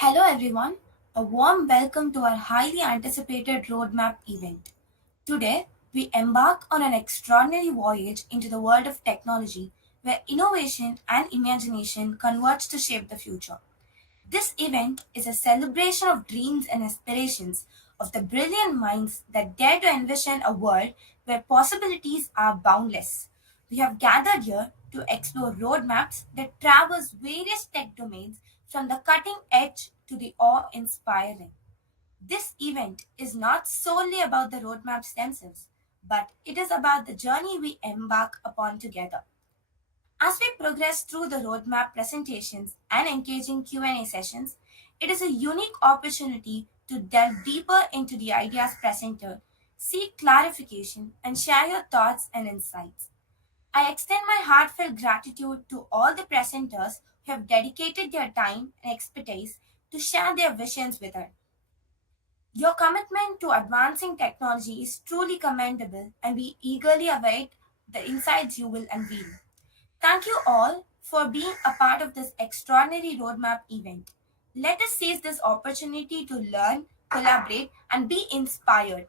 Hello everyone, a warm welcome to our highly anticipated roadmap event. Today, we embark on an extraordinary voyage into the world of technology where innovation and imagination converge to shape the future. This event is a celebration of dreams and aspirations of the brilliant minds that dare to envision a world where possibilities are boundless. We have gathered here to explore roadmaps that traverse various tech domains from the cutting edge to the awe inspiring. This event is not solely about the roadmaps themselves, but it is about the journey we embark upon together. As we progress through the roadmap presentations and engaging Q&A sessions, it is a unique opportunity to delve deeper into the ideas presented, seek clarification, and share your thoughts and insights. I extend my heartfelt gratitude to all the presenters who have dedicated their time and expertise to share their visions with us. Your commitment to advancing technology is truly commendable, and we eagerly await the insights you will unveil. Thank you all for being a part of this extraordinary roadmap event. Let us seize this opportunity to learn, collaborate, and be inspired.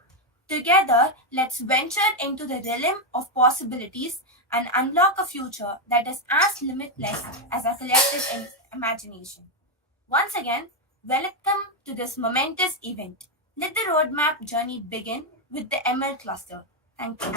Together, let's venture into the realm of possibilities and unlock a future that is as limitless as our collective imagination. Once again, welcome to this momentous event. Let the roadmap journey begin with the ML cluster. Thank you.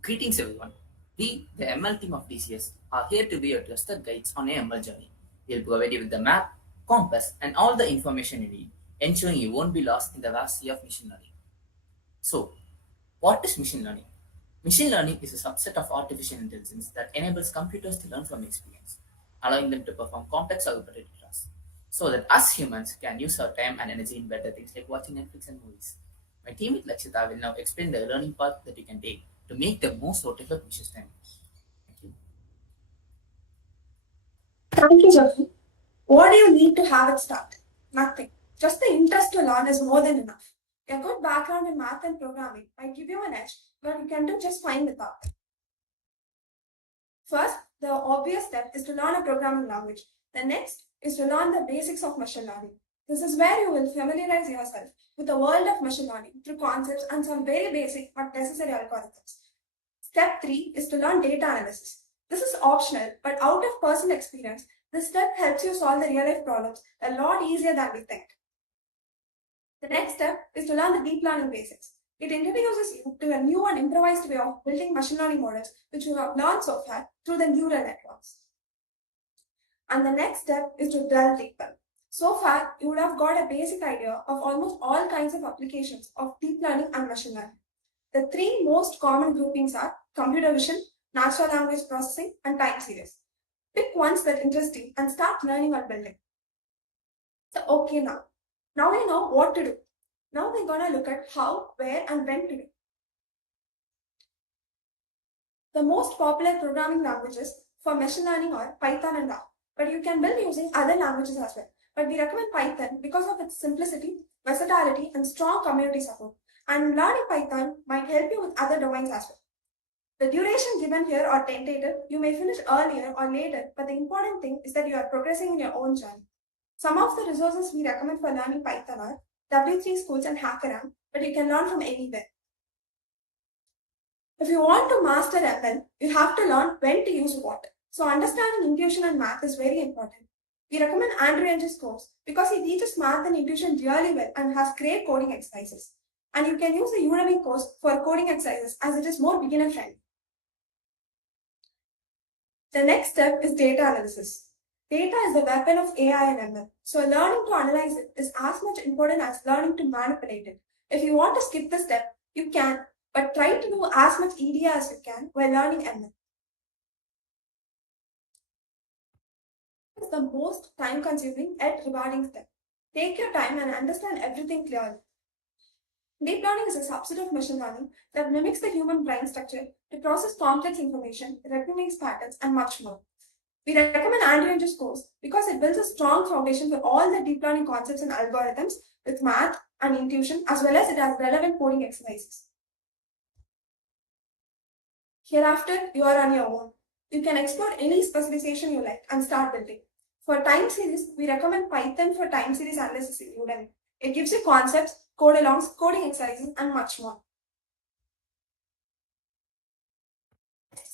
Greetings everyone. We, the ML team of TCS, are here to be your trusted guides on a ML journey. We'll provide you with the map, compass, and all the information you need, ensuring you won't be lost in the vast sea of machine learning. So, what is machine learning? Machine learning is a subset of artificial intelligence that enables computers to learn from experience, allowing them to perform complex algorithmic tasks, so that us humans can use our time and energy in better things like watching Netflix and movies. My teammate Lakshita will now explain the learning path that you can take to make the most out of your precious time. Thank you. Thank you, Jeffrey. What do you need to have it start? Nothing. Just the interest to learn is more than enough. A good background in math and programming might give you an edge, but you can do just fine without. First, the obvious step is to learn a programming language. The next is to learn the basics of machine learning. This is where you will familiarize yourself with the world of machine learning through concepts and some very basic but necessary algorithms. Step 3 is to learn data analysis. This is optional, but out of personal experience, this step helps you solve the real life problems a lot easier than we think. The next step is to learn the deep learning basics. It introduces you to a new and improvised way of building machine learning models, which you have learned so far through the neural networks. And the next step is to delve deeper. So far, you would have got a basic idea of almost all kinds of applications of deep learning and machine learning. The three most common groupings are computer vision, natural language processing, and time series. Pick ones that interest you and start learning or building. So, okay, now you know what to do. Now we're gonna look at how, where, and when to do. The most popular programming languages for machine learning are Python and R, but you can build using other languages as well. But we recommend Python because of its simplicity, versatility, and strong community support. And learning Python might help you with other domains as well. The duration given here are tentative. You may finish earlier or later, but the important thing is that you are progressing in your own journey. Some of the resources we recommend for learning Python are W3 Schools and HackerRank, but you can learn from anywhere. If you want to master ML, you have to learn when to use what. So understanding intuition and math is very important. We recommend Andrew Ng's course because he teaches math and intuition really well and has great coding exercises. And you can use the Udemy course for coding exercises as it is more beginner friendly. The next step is data analysis. Data is the weapon of AI and ML. So learning to analyze it is as much important as learning to manipulate it. If you want to skip the step, you can, but try to do as much EDA as you can while learning ML. It's the most time-consuming yet rewarding step. Take your time and understand everything clearly. Deep learning is a subset of machine learning that mimics the human brain structure to process complex information, recognize patterns, and much more. We recommend Andrew course because it builds a strong foundation for all the deep learning concepts and algorithms with math and intuition, as well as it has relevant coding exercises. Hereafter, you are on your own. You can explore any specialization you like and start building. For time series, we recommend Python for time series analysis in Udemy. It gives you concepts, code alongs, coding exercises, and much more.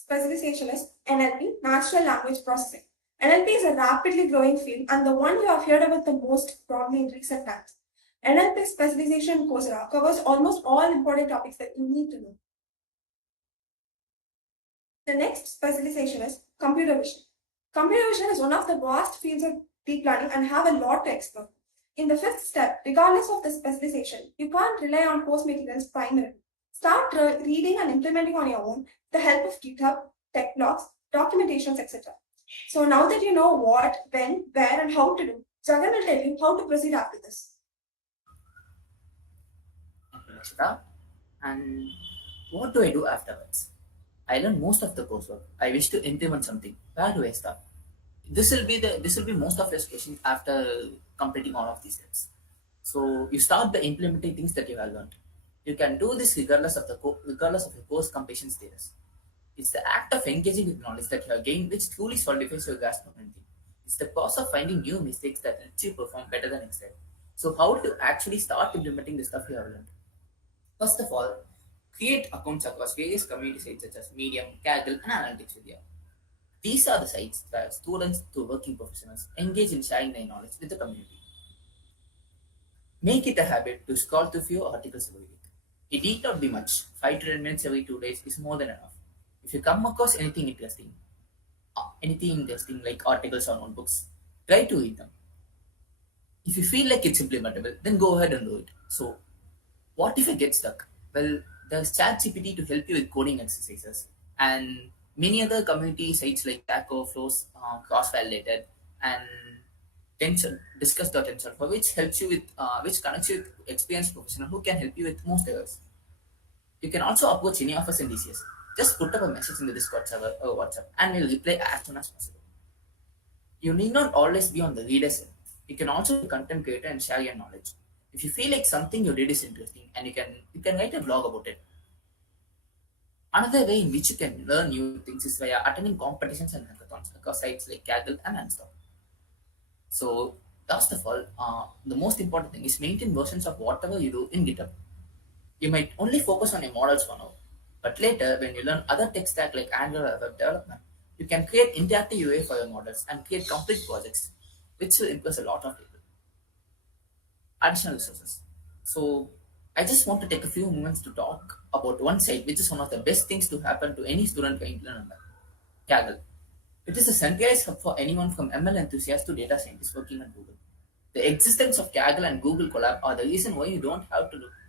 Specialization is NLP, Natural Language Processing. NLP is a rapidly growing field and the one you have heard about the most probably in recent times. NLP specialization in Coursera covers almost all important topics that you need to know. The next specialization is computer vision. Computer vision is one of the vast fields of deep learning and have a lot to explore. In the fifth step, regardless of the specialization, you can't rely on course materials primarily. Start reading and implementing on your own with the help of GitHub, tech blogs, documentations, etc. So now that you know what, when, where, and how to do, Jagan will tell you how to proceed after this. Thank you, Lakshita. And what do I do afterwards? I learned most of the coursework. I wish to implement something. Where do I start? This will be most of your questions after completing all of these steps. So you start by implementing things that you have learned. You can do this regardless of your course completion status. It's the act of engaging with knowledge that you have gained which truly solidifies your grasp of anything. It's the process of finding new mistakes that lets you perform better than next time. So how do you actually start implementing the stuff you have learned? First of all, create accounts across various community sites such as Medium, Kaggle, and Analytics Video. These are the sites where students to working professionals engage in sharing their knowledge with the community. Make it a habit to scroll through few articles every week. It need not be much. 5 to 10 minutes every 2 days is more than enough. If you come across anything interesting like articles or notebooks, try to read them. If you feel like it's implementable, then go ahead and do it. So, what if I get stuck? Well, there's ChatGPT to help you with coding exercises, and many other community sites like Stack Overflows, Cross-Validated, and Discuss.tensor, for which connects you with experienced professional who can help you with most errors. You can also approach any of us in DCS. Just put up a message in the Discord server or WhatsApp, and we'll reply as soon as possible. You need not always be on the reader's end. You can also be a content creator and share your knowledge. If you feel like something you did is interesting, and you can write a blog about it. Another way in which you can learn new things is via attending competitions and hackathons across sites like Kaggle and Handstop. So, last of all, the most important thing is maintain versions of whatever you do in GitHub. You might only focus on your models for now, but later, when you learn other tech stack like Angular or web development, you can create interactive UA for your models and create complete projects, which will impress a lot of people. Additional resources. So, I just want to take a few moments to talk about one site, which is one of the best things to happen to any student trying to learn ML, Kaggle. It is a centralized hub for anyone from ML enthusiasts to data scientists working at Google. The existence of Kaggle and Google Colab are the reason why you don't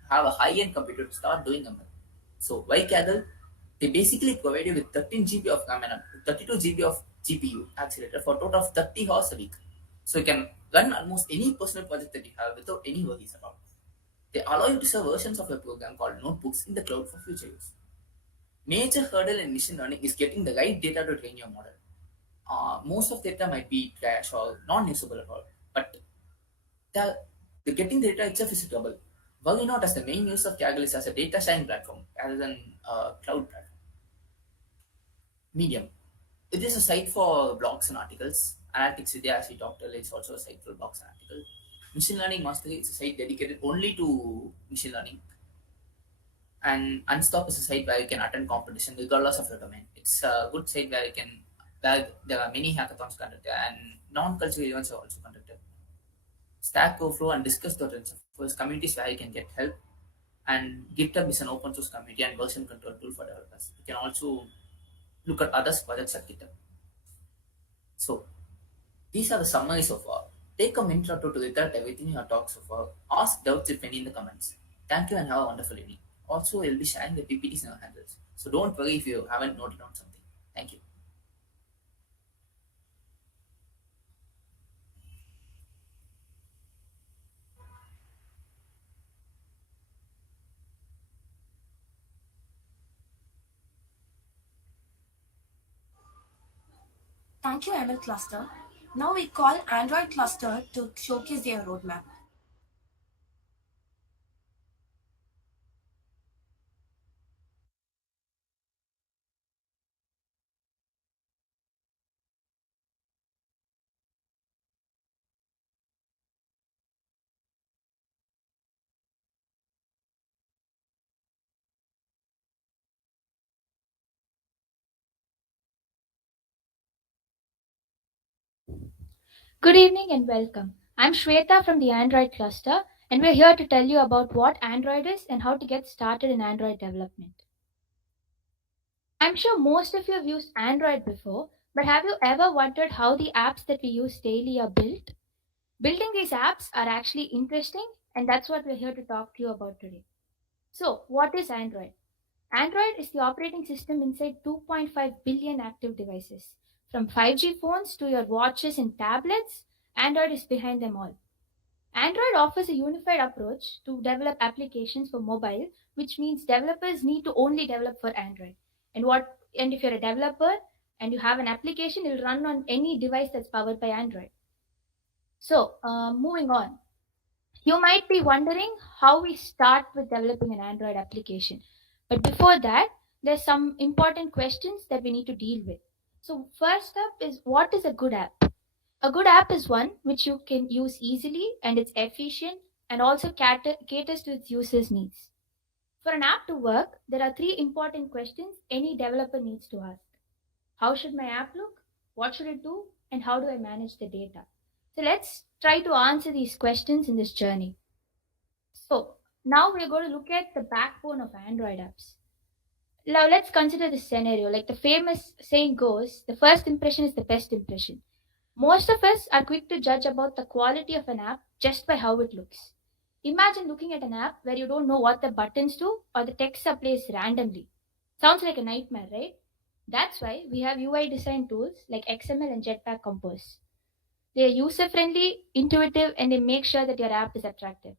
have a high-end computer to start doing ML. So why Kaggle? They basically provide you with 13 GB of RAM and 32 GB of GPU accelerator for a total of 30 hours a week. So you can run almost any personal project that you have without any worries at all. They allow you to serve versions of your program called notebooks in the cloud for future use. Major hurdle in machine learning is getting the right data to train your model. Most of the data might be trash or non-usable at all, but the, the getting the data itself is a trouble. Worry not, as the main use of Kaggle is as a data sharing platform rather than a cloud platform. Medium. It is a site for blogs and articles. Analytics Vidya, as we talked earlier, is also a site for blogs and articles. Machine Learning Mastery is a site dedicated only to machine learning. And Unstop is a site where you can attend competition regardless of your domain. It's a good site where there are many hackathons conducted and non-cultural events are also conducted. Stack Overflow and Discuss.tensor for communities where you can get help. And GitHub is an open source community and version control tool for developers. You can also look at others' projects at GitHub. So these are the summaries so far. Take a minute or two to recap everything you have talked so far. Ask doubts if any in the comments. Thank you and have a wonderful evening. Also, we'll be sharing the PPTs in our handles. So don't worry if you haven't noted down something. Thank you. Thank you, ML Cluster. Now we call Android Cluster to showcase their roadmap. Good evening and welcome. I'm Shweta from the Android cluster, and we're here to tell you about what Android is and how to get started in Android development. I'm sure most of you have used Android before, but have you ever wondered how the apps that we use daily are built? Building these apps are actually interesting, and that's what we're here to talk to you about today. So, what is Android? Android is the operating system inside 2.5 billion active devices. From 5G phones to your watches and tablets, Android is behind them all. Android offers a unified approach to develop applications for mobile, which means developers need to only develop for Android. And if you're a developer and you have an application, it'll run on any device that's powered by Android. So, moving on. You might be wondering how we start with developing an Android application. But before that, there's some important questions that we need to deal with. So, first up is, what is a good app? A good app is one which you can use easily and it's efficient and also caters to its users' needs. For an app to work, there are three important questions any developer needs to ask. How should my app look? What should it do? And how do I manage the data? So let's try to answer these questions in this journey. So now we're going to look at the backbone of Android apps. Now let's consider this scenario. Like the famous saying goes, the first impression is the best impression. Most of us are quick to judge about the quality of an app just by how it looks. Imagine looking at an app where you don't know what the buttons do or the text are placed randomly. Sounds like a nightmare, right? That's why we have UI design tools like XML and Jetpack Compose. They are user friendly, intuitive, and they make sure that your app is attractive.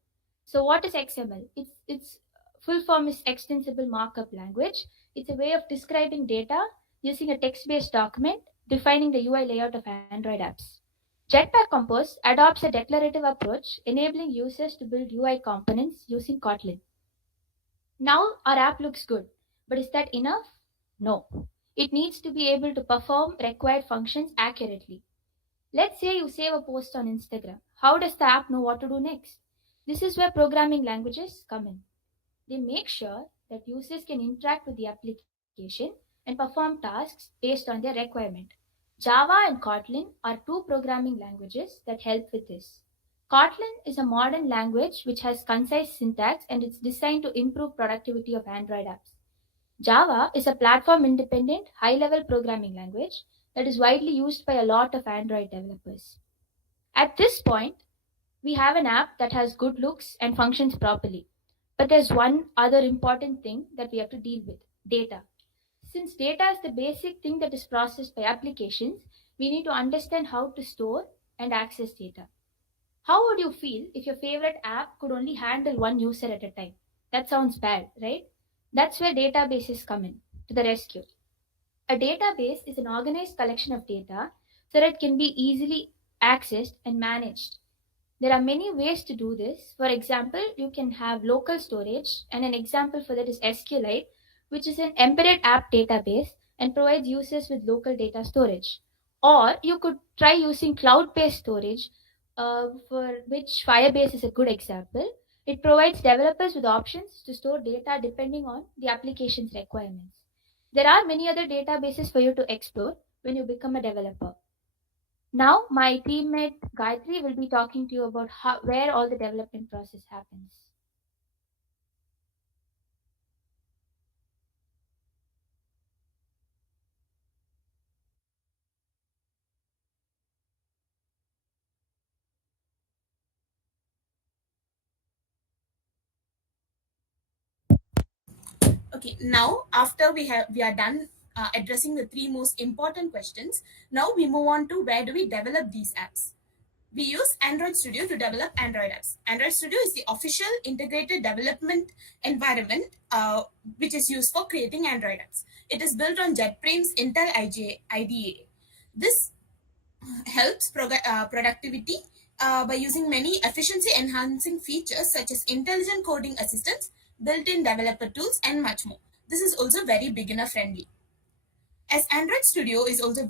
So, what is XML? Its full form is Extensible Markup Language. It's a way of describing data using a text based document, defining the UI layout of Android apps. Jetpack Compose adopts a declarative approach, enabling users to build UI components using Kotlin. Now our app looks good, but is that enough? No. It needs to be able to perform required functions accurately. Let's say you save a post on Instagram. How does the app know what to do next? This is where programming languages come in. They make sure that users can interact with the application and perform tasks based on their requirement. Java and Kotlin are two programming languages that help with this. Kotlin is a modern language which has concise syntax and it's designed to improve productivity of Android apps. Java is a platform independent, high level programming language that is widely used by a lot of Android developers. At this point, we have an app that has good looks and functions properly. But there's one other important thing that we have to deal with: data. Since data is the basic thing that is processed by applications, we need to understand how to store and access data. How would you feel if your favorite app could only handle one user at a time? That sounds bad, right? That's where databases come in to the rescue. A database is an organized collection of data so that it can be easily accessed and managed. There are many ways to do this. For example, you can have local storage, and an example for that is SQLite, which is an embedded app database and provides users with local data storage. Or you could try using cloud based storage, for which Firebase is a good example. It provides developers with options to store data depending on the application's requirements. There are many other databases for you to explore when you become a developer. Now, my teammate Gayatri will be talking to you about where all the development process happens. Okay, now after we are done addressing the three most important questions, now we move on to where do we develop these apps. We use Android Studio to develop Android apps. Android Studio is the official integrated development environment which is used for creating Android apps. It is built on JetBrains Intel IDEA. This helps productivity by using many efficiency enhancing features such as intelligent coding assistance, built-in developer tools, and much more. This is also very beginner friendly. As Android Studio is also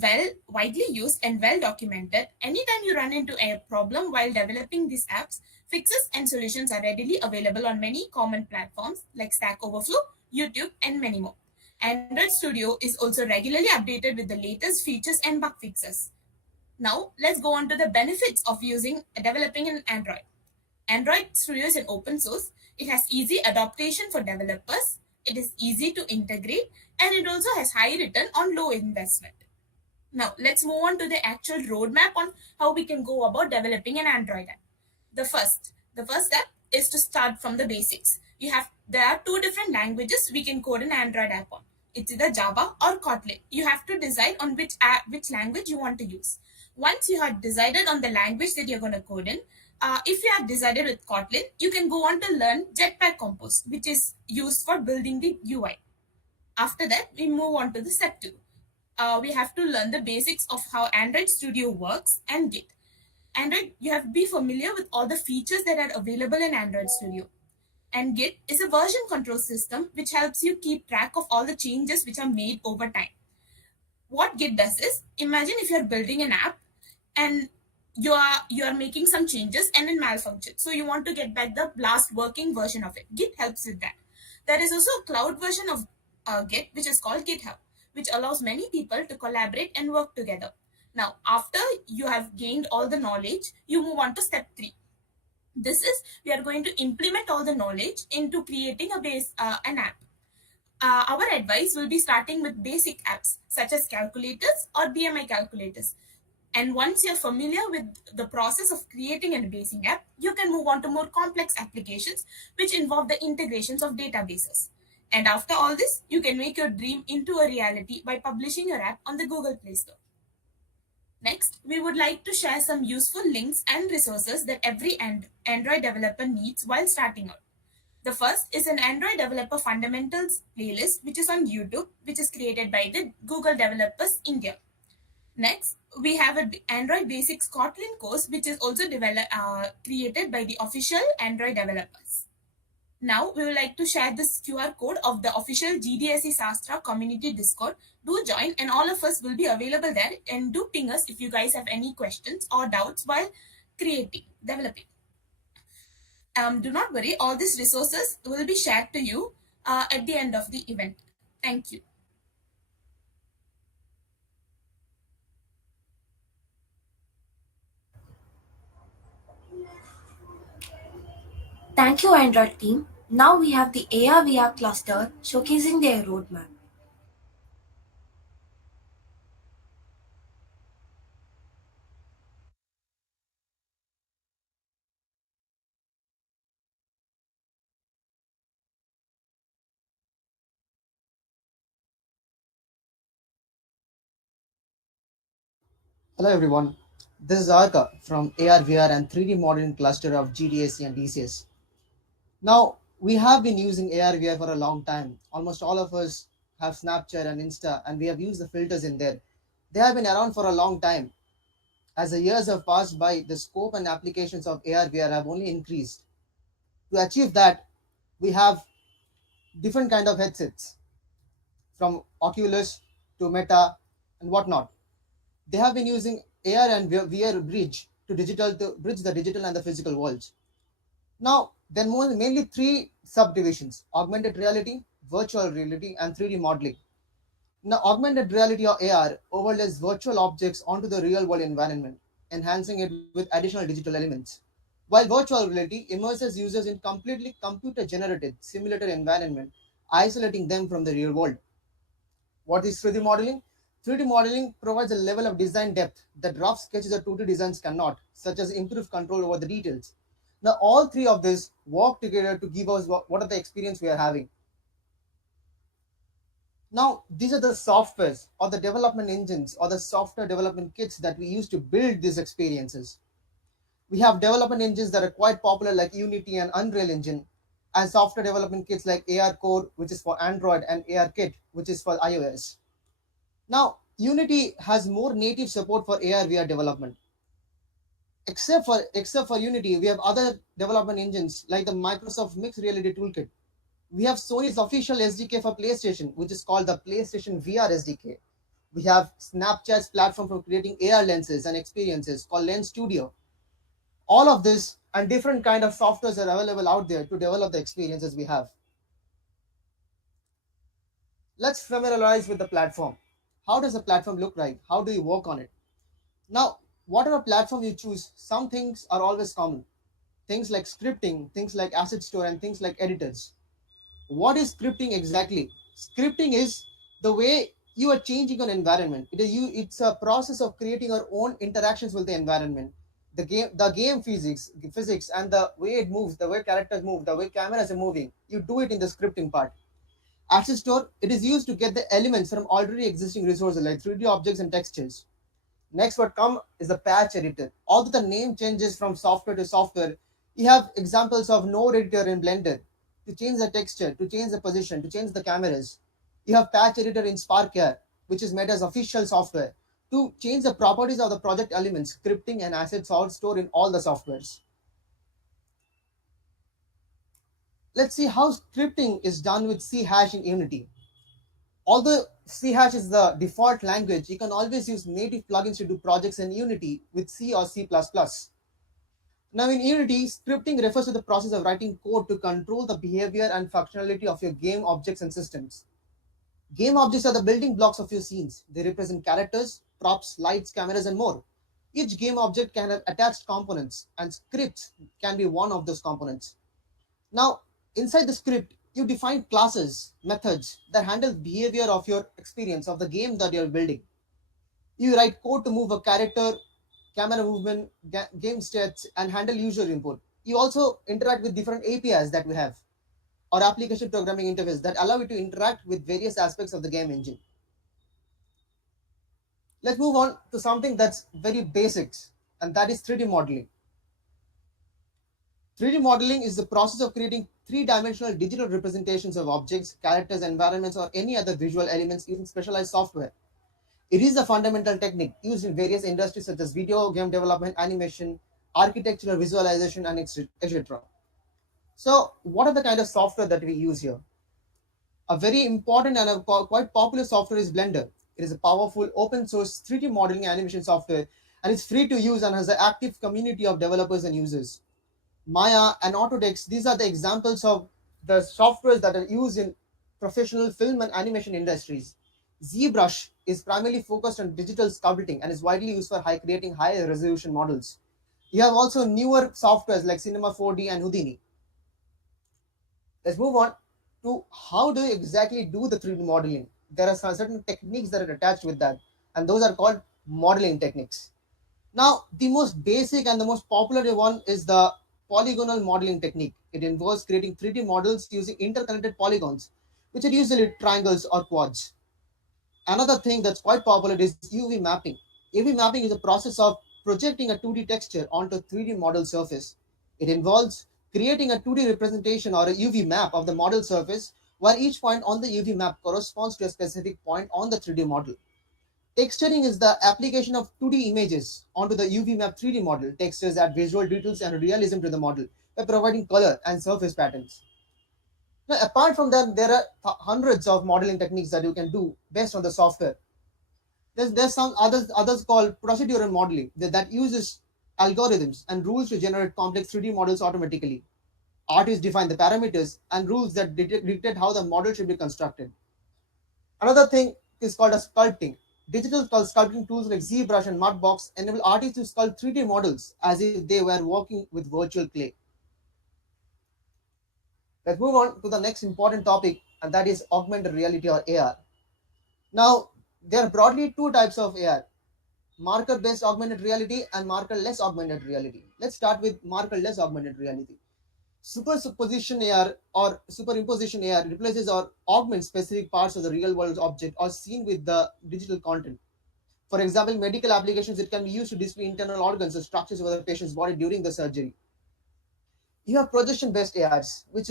widely used and well documented, anytime you run into a problem while developing these apps, fixes and solutions are readily available on many common platforms like Stack Overflow, YouTube, and many more. Android Studio is also regularly updated with the latest features and bug fixes. Now, let's go on to the benefits of developing an Android. Android Studio is an open source. It has easy adaptation for developers. It is easy to integrate, and it also has high return on low investment. Now, let's move on to the actual roadmap on how we can go about developing an Android app. The first step is to start from the basics. There are two different languages we can code an Android app on. It's either Java or Kotlin. You have to decide on which language you want to use. Once you have decided on the language that you're going to code in, if you have decided with Kotlin, you can go on to learn Jetpack Compose, which is used for building the UI. After that, we move on to the step two. We have to learn the basics of how Android Studio works and Git. Android, you have to be familiar with all the features that are available in Android Studio. And Git is a version control system which helps you keep track of all the changes which are made over time. What Git does is, imagine if you're building an app and you are making some changes and it malfunctions. So you want to get back the last working version of it. Git helps with that. There is also a cloud version of Git which is called GitHub, which allows many people to collaborate and work together. Now, after you have gained all the knowledge, you move on to step 3. This is, we are going to implement all the knowledge into creating an app. Our advice will be starting with basic apps such as calculators or BMI calculators. And once you're familiar with the process of creating a basic app, you can move on to more complex applications which involve the integrations of databases. And after all this, you can make your dream into a reality by publishing your app on the Google Play Store. Next, we would like to share some useful links and resources that every Android developer needs while starting out. The first is an Android Developer Fundamentals playlist, which is on YouTube, which is created by the Google Developers India. Next, we have an Android Basics Kotlin course, which is also created by the official Android developers. Now, we would like to share this QR code of the official GDSE Sastra community Discord. Do join, and all of us will be available there. And do ping us if you guys have any questions or doubts while developing. Do not worry, all these resources will be shared to you at the end of the event. Thank you. Thank you, Android team. Now we have the AR/VR cluster showcasing their roadmap. Hello everyone, this is Arka from AR, VR and 3D modeling cluster of GDSC and DCS. Now, we have been using AR, VR for a long time. Almost all of us have Snapchat and Insta and we have used the filters in there. They have been around for a long time. As the years have passed by, the scope and applications of AR, VR have only increased. To achieve that, we have different kind of headsets from Oculus to Meta and whatnot. They have been using AR and VR bridge to bridge the digital and the physical worlds. Now, there are mainly three subdivisions: augmented reality, virtual reality, and 3D modeling. Now, augmented reality or AR overlays virtual objects onto the real world environment, enhancing it with additional digital elements. While virtual reality immerses users in completely computer generated simulated environment, isolating them from the real world. What is 3D modeling? 3D modeling provides a level of design depth that rough sketches or 2D designs cannot, such as improved control over the details. Now, all three of these work together to give us what are the experience we are having. Now, these are the softwares or the development engines or the software development kits that we use to build these experiences. We have development engines that are quite popular like Unity and Unreal Engine, and software development kits like AR Core, which is for Android, and AR Kit, which is for iOS. Now, Unity has more native support for AR VR development. Except for Unity, we have other development engines like the Microsoft Mixed Reality Toolkit. We have Sony's official SDK for PlayStation, which is called the PlayStation VR SDK. We have Snapchat's platform for creating AR lenses and experiences called Lens Studio. All of this and different kind of softwares are available out there to develop the experiences we have. Let's familiarize with the platform. How does the platform look like? How do you work on it? Now, whatever platform you choose, some things are always common. Things like scripting, things like asset store, and things like editors. What is scripting exactly? Scripting is the way you are changing an environment. It's a process of creating our own interactions with the environment. The game physics, and the way it moves, the way characters move, the way cameras are moving. You do it in the scripting part. Asset store, it is used to get the elements from already existing resources like 3D objects and textures. Next, what come is the patch editor. Although the name changes from software to software, you have examples of node editor in Blender to change the texture, to change the position, to change the cameras. You have patch editor in SparkAir, which is made as official software to change the properties of the project elements, scripting and assets are stored in all the softwares. Let's see how scripting is done with C hash in Unity. Although C hash is the default language, you can always use native plugins to do projects in Unity with C or C++. Now in Unity, scripting refers to the process of writing code to control the behavior and functionality of your game objects and systems. Game objects are the building blocks of your scenes. They represent characters, props, lights, cameras, and more. Each game object can have attached components, and scripts can be one of those components. Now, inside the script, you define classes, methods that handle behavior of your experience of the game that you're building. You write code to move a character, camera movement, game states, and handle user input. You also interact with different APIs that we have, or application programming interface that allow you to interact with various aspects of the game engine. Let's move on to something that's very basics, and that is 3D modeling. 3D modeling is the process of creating three-dimensional digital representations of objects, characters, environments, or any other visual elements using specialized software. It is a fundamental technique used in various industries such as video game development, animation, architectural visualization, and etc. So, what are the kind of software that we use here? A very important and a quite popular software is Blender. It is a powerful open source 3D modeling animation software, and it's free to use and has an active community of developers and users. Maya and Autodesk, these are the examples of the softwares that are used in professional film and animation industries. ZBrush is primarily focused on digital sculpting and is widely used for creating high resolution models. You have also newer softwares like Cinema 4D and Houdini. Let's move on to how do you exactly do the 3D modeling. There are certain techniques that are attached with that, and those are called modeling techniques. Now, the most basic and the most popular one is the polygonal modeling technique. It involves creating 3D models using interconnected polygons, which are usually triangles or quads. Another thing that's quite popular is UV mapping. UV mapping is a process of projecting a 2D texture onto a 3D model surface. It involves creating a 2D representation or a UV map of the model surface, where each point on the UV map corresponds to a specific point on the 3D model. Texturing is the application of 2D images onto the UV map 3D model. Textures add visual details and realism to the model by providing color and surface patterns. Now, apart from that, there are hundreds of modeling techniques that you can do based on the software. There's some others called procedural modeling that uses algorithms and rules to generate complex 3D models automatically. Artists define the parameters and rules that dictate how the model should be constructed. Another thing is called a sculpting. Digital sculpting tools like ZBrush and Mudbox enable artists to sculpt 3D models as if they were working with virtual clay. Let's move on to the next important topic, and that is augmented reality or AR. Now, there are broadly two types of AR: marker-based augmented reality and marker-less augmented reality. Let's start with marker-less augmented reality. Superposition AR or superimposition AR replaces or augments specific parts of the real-world object or scene with the digital content. For example, in medical applications, it can be used to display internal organs or structures of the patient's body during the surgery. You have projection-based ARs, which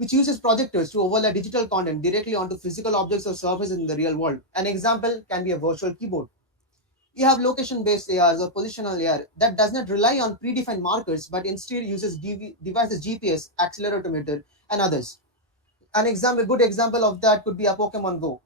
which uses projectors to overlay digital content directly onto physical objects or surfaces in the real world. An example can be a virtual keyboard. You have location-based ARs or positional AR that does not rely on predefined markers but instead uses devices GPS, accelerometer, and others. A good example of that could be a Pokemon Go.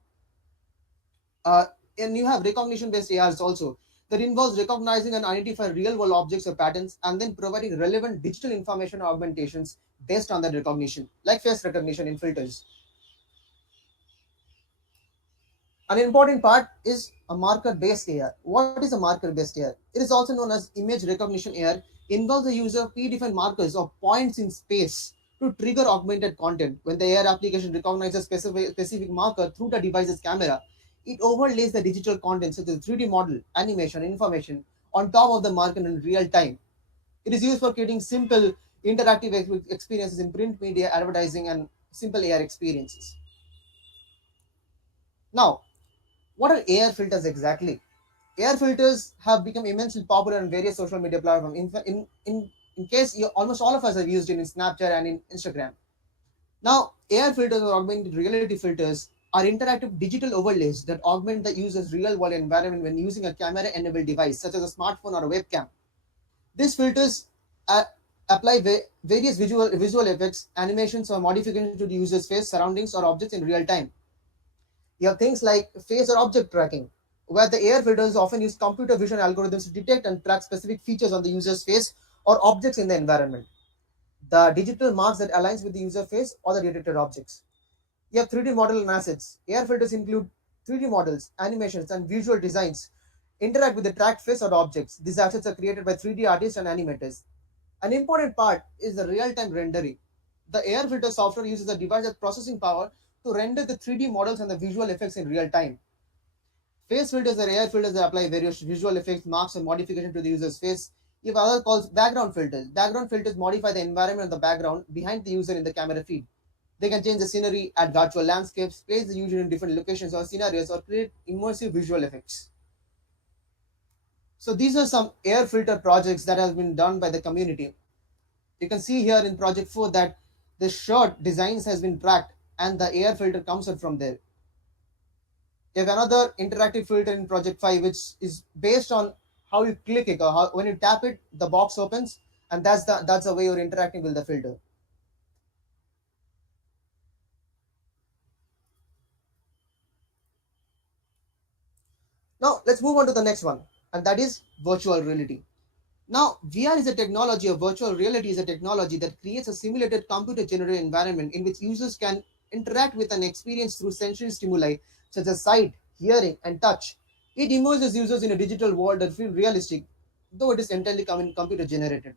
Uh, and you have recognition-based ARs also that involves recognizing and identifying real-world objects or patterns and then providing relevant digital information or augmentations based on that recognition, like face recognition in filters. An important part is a marker-based AR. What is a marker-based AR? It is also known as image recognition AR. Involves the use of predefined markers or points in space to trigger augmented content. When the AR application recognizes a specific marker through the device's camera, it overlays the digital content such as 3D model, animation, information on top of the marker in real time. It is used for creating simple interactive experiences in print media, advertising, and simple AR experiences. Now, what are AR filters exactly? AR filters have become immensely popular on various social media platforms. In case almost all of us have used it in Snapchat and in Instagram. Now, AR filters or augmented reality filters are interactive digital overlays that augment the user's real-world environment when using a camera-enabled device, such as a smartphone or a webcam. These filters apply various visual effects, animations, or modifications to the user's face, surroundings, or objects in real time. You have things like face or object tracking, where the AR filters often use computer vision algorithms to detect and track specific features on the user's face or objects in the environment. The digital marks that aligns with the user face or the detected objects. You have 3D model and assets. AR filters include 3D models, animations, and visual designs interact with the tracked face or objects. These assets are created by 3D artists and animators. An important part is the real-time rendering. The AR filter software uses the device's processing power to render the 3D models and the visual effects in real time. Face filters are AR filters that apply various visual effects, marks, and modification to the user's face. You have other called background filters. Background filters modify the environment of the background behind the user in the camera feed. They can change the scenery, add virtual landscapes, place the user in different locations or scenarios, or create immersive visual effects. So these are some AR filter projects that have been done by the community. You can see here in project 4 that the short designs has been tracked and the AR filter comes out from there. You have another interactive filter in project 5 which is based on how you click it or when you tap it, the box opens, and that's the way you're interacting with the filter. Now let's move on to the next one, and that is virtual reality. Now, VR is a technology, or virtual reality is a technology that creates a simulated computer-generated environment in which users can interact with an experience through sensory stimuli such as sight, hearing, and touch. It immerses users in a digital world that feels realistic, though it is entirely computer-generated.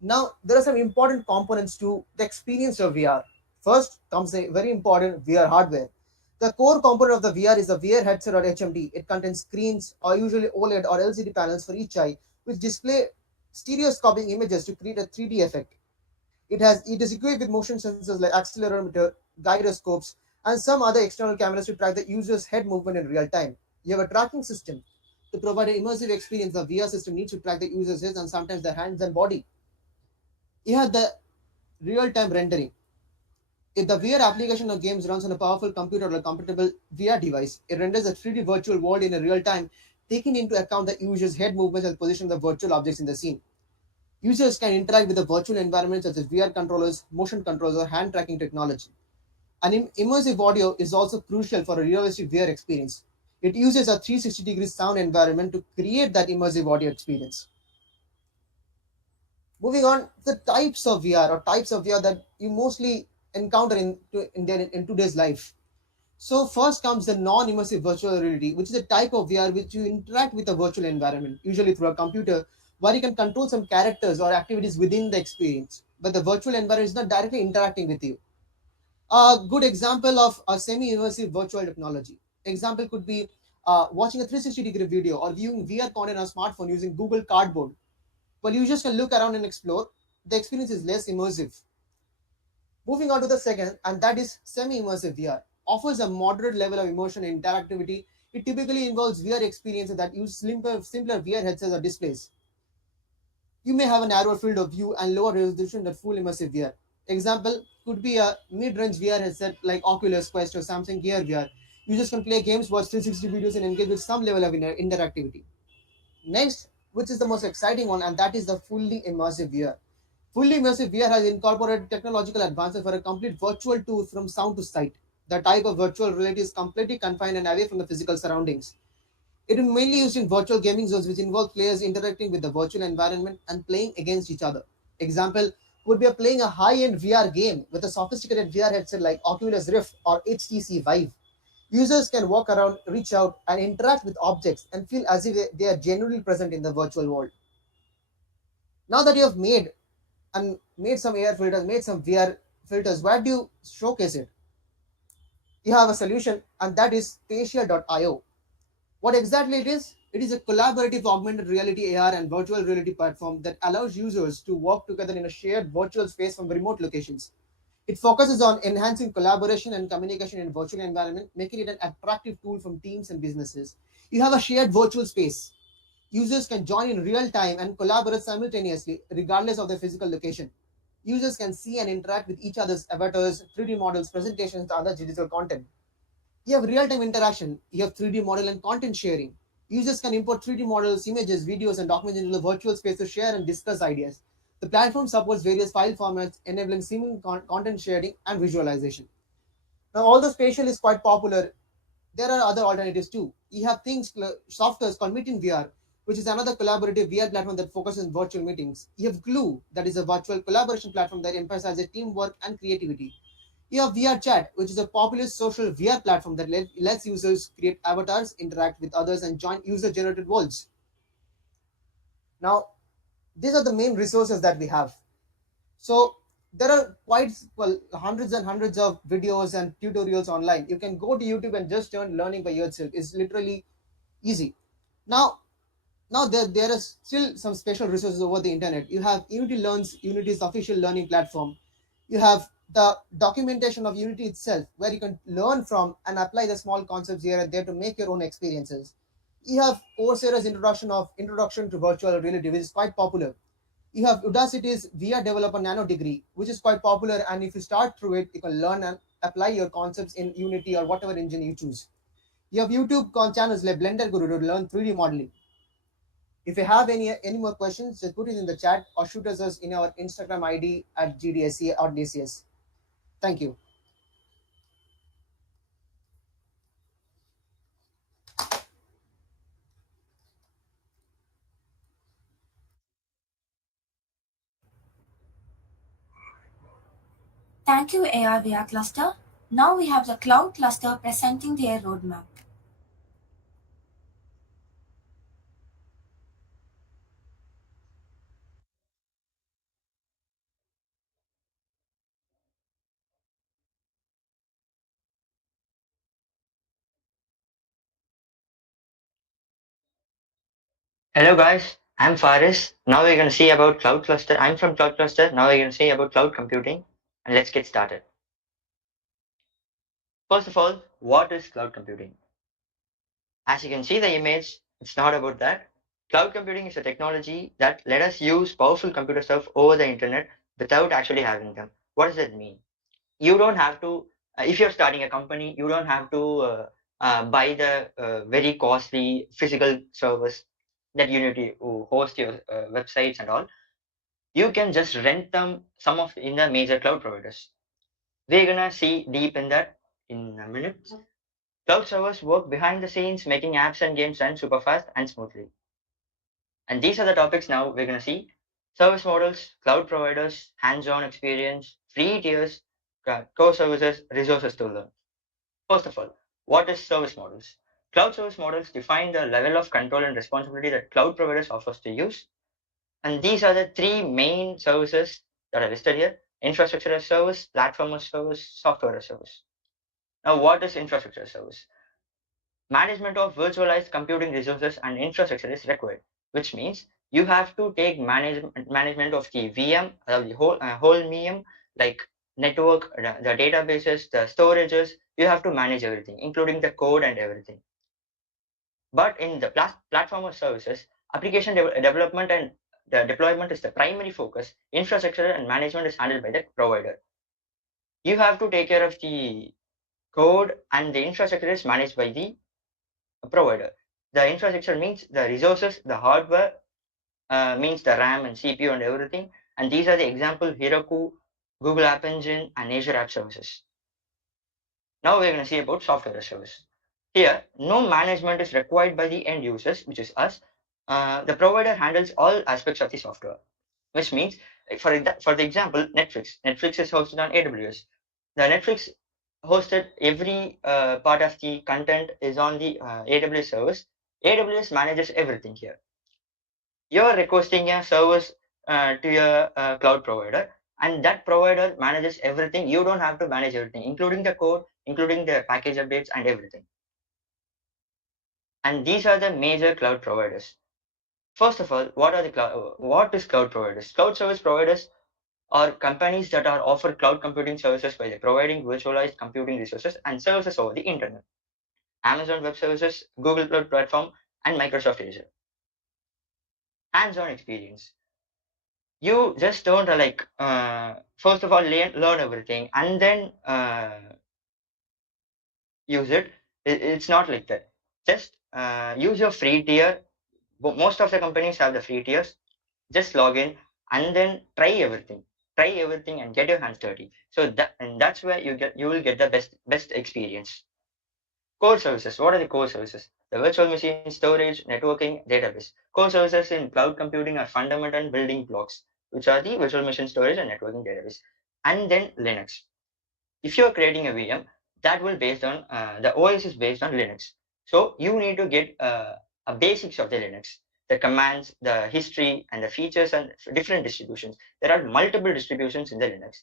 Now, there are some important components to the experience of VR. First comes a very important VR hardware. The core component of the VR is the VR headset or HMD. It contains screens, or usually OLED or LCD panels for each eye, which display stereoscopic images to create a 3D effect. It is equipped with motion sensors like accelerometer, gyroscopes, and some other external cameras to track the user's head movement in real time. You have a tracking system. To provide an immersive experience, the VR system needs to track the user's head and sometimes their hands and body. You have the real-time rendering. If the VR application or games runs on a powerful computer or a compatible VR device, it renders a 3D virtual world in a real time, taking into account the user's head movements and position of the virtual objects in the scene. Users can interact with the virtual environment such as VR controllers, motion controls, or hand tracking technology. An immersive audio is also crucial for a realistic VR experience. It uses a 360-degree sound environment to create that immersive audio experience. Moving on, the types of VR or types of VR that you mostly encounter in today's life. So first comes the non-immersive virtual reality, which is a type of VR which you interact with a virtual environment, usually through a computer, where you can control some characters or activities within the experience, but the virtual environment is not directly interacting with you. A good example of a semi-immersive virtual technology. Example could be watching a 360-degree video or viewing VR content on a smartphone using Google Cardboard. While users can look around and explore, the experience is less immersive. Moving on to the second, and that is semi-immersive VR. Offers a moderate level of immersion and interactivity. It typically involves VR experiences that use simpler VR headsets or displays. You may have a narrower field of view and lower resolution than full immersive VR. Example could be a mid-range VR headset like Oculus Quest or Samsung Gear VR. Users can play games, watch 360 videos, and engage with some level of interactivity. Next, which is the most exciting one, and that is the fully immersive VR. Fully immersive VR has incorporated technological advances for a complete virtual tour from sound to sight. The type of virtual reality is completely confined and away from the physical surroundings. It is mainly used in virtual gaming zones, which involve players interacting with the virtual environment and playing against each other. Example would be playing a high-end VR game with a sophisticated VR headset like Oculus Rift or HTC Vive. Users can walk around, reach out, and interact with objects and feel as if they are genuinely present in the virtual world. Now that you have made some AR filters, made some VR filters, where do you showcase it? You have a solution, and that is spatial.io. What exactly it is? It is a collaborative augmented reality AR and virtual reality platform that allows users to work together in a shared virtual space from remote locations. It focuses on enhancing collaboration and communication in a virtual environment, making it an attractive tool from teams and businesses. You have a shared virtual space. Users can join in real time and collaborate simultaneously, regardless of their physical location. Users can see and interact with each other's avatars, 3D models, presentations, and other digital content. You have real-time interaction. You have 3D model and content sharing. Users can import 3D models, images, videos, and documents into the virtual space to share and discuss ideas. The platform supports various file formats, enabling seamless content sharing and visualization. Now, although spatial is quite popular, there are other alternatives too. You have softwares called Meeting VR, which is another collaborative VR platform that focuses on virtual meetings. You have Glue, that is a virtual collaboration platform that emphasizes teamwork and creativity. You have VR Chat, which is a popular social VR platform that lets users create avatars, interact with others, and join user-generated worlds. Now, these are the main resources that we have. So there are quite hundreds and hundreds of videos and tutorials online. You can go to YouTube and just learn learning by yourself. It's literally easy. Now, there is still some special resources over the internet. You have Unity Learns, Unity's official learning platform. You have the documentation of Unity itself, where you can learn from and apply the small concepts here and there to make your own experiences. You have Coursera's introduction to virtual reality, which is quite popular. You have Udacity's VR Developer Nano degree, which is quite popular, and if you start through it, you can learn and apply your concepts in Unity or whatever engine you choose. You have YouTube channels like Blender Guru to learn 3D modeling. If you have any more questions, just put it in the chat or shoot us in our Instagram ID at GDSC or DCS. Thank you. Thank you, AR/VR cluster. Now we have the cloud cluster presenting their roadmap. Hello guys, I'm Faris. Now we're going to see about cloud cluster. I'm from cloud cluster. Now we're going to see about cloud computing, and let's get started. First of all, what is cloud computing? As you can see the image, it's not about that. Cloud computing is a technology that let us use powerful computer stuff over the internet without actually having them. What does that mean? You don't have to, if you're starting a company, you don't have to buy the very costly physical servers that you need to host your websites and all. You can just rent them some of in the major cloud providers. We're gonna see deep in that in a minute. Cloud servers work behind the scenes, making apps and games run super fast and smoothly. And these are the topics now we're gonna see: service models, cloud providers, hands-on experience, free tiers, core services, resources to learn. First of all, what is service models? Cloud service models define the level of control and responsibility that cloud providers offers to use. And these are the three main services that are listed here: infrastructure as service, platform as service, software as service. Now, what is infrastructure as service? Management of virtualized computing resources and infrastructure is required, which means you have to take management of the VM, the whole VM, like network, the databases, the storages. You have to manage everything, including the code and everything. But in the platform of services, application development and the deployment is the primary focus. Infrastructure and management is handled by the provider. You have to take care of the code, and the infrastructure is managed by the provider. The infrastructure means the resources, the hardware, means the RAM and CPU and everything. And these are the example: Heroku, Google App Engine, and Azure App Services. Now we're going to see about software as a service. Here, no management is required by the end users, which is us. The provider handles all aspects of the software, which means, for the example, Netflix. Netflix is hosted on AWS. The Netflix hosted every part of the content is on the AWS service. AWS manages everything here. You're requesting a service to your cloud provider, and that provider manages everything. You don't have to manage everything, including the code, including the package updates and everything. And these are the major cloud providers. First of all, what is cloud providers? Cloud service providers are companies that are offer cloud computing services by providing virtualized computing resources and services over the internet. Amazon Web Services, Google Cloud Platform, and Microsoft Azure. Hands-on experience. You just don't first of all learn everything and then use it. It's not like that. Just use your free tier. Most of the companies have the free tiers. Just log in and then try everything and get your hands dirty. So that's where you will get the best experience. Core services. What are the core services? The virtual machine, storage, networking, database. Core services in cloud computing are fundamental building blocks, which are the virtual machine, storage, and networking database. And then Linux. If you're creating a VM, that will based on the OS is based on Linux. So you need to get a basics of the Linux, the commands, the history, and the features and different distributions. There are multiple distributions in the Linux.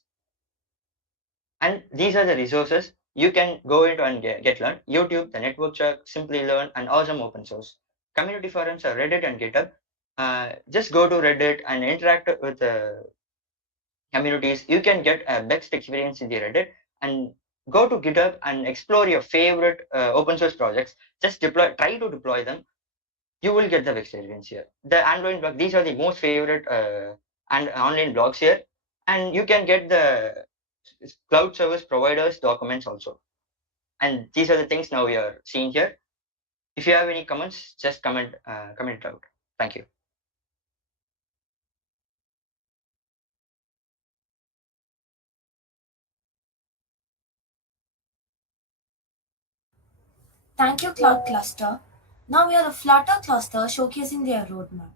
And these are the resources you can go into and get learned. YouTube, the network check, simply learn, and awesome open source. Community forums are Reddit and GitHub. Just go to Reddit and interact with communities. You can get a best experience in the Reddit, and go to GitHub and explore your favorite open source projects. Just try to deploy them. You will get the experience here. The Android blog, these are the most favorite and online blogs here, and you can get the cloud service providers documents also. And these are the things now we are seeing here. If you have any comments, just comment it out. Thank you. Thank you, Cloud Cluster. Now we are the Flutter cluster showcasing their roadmap.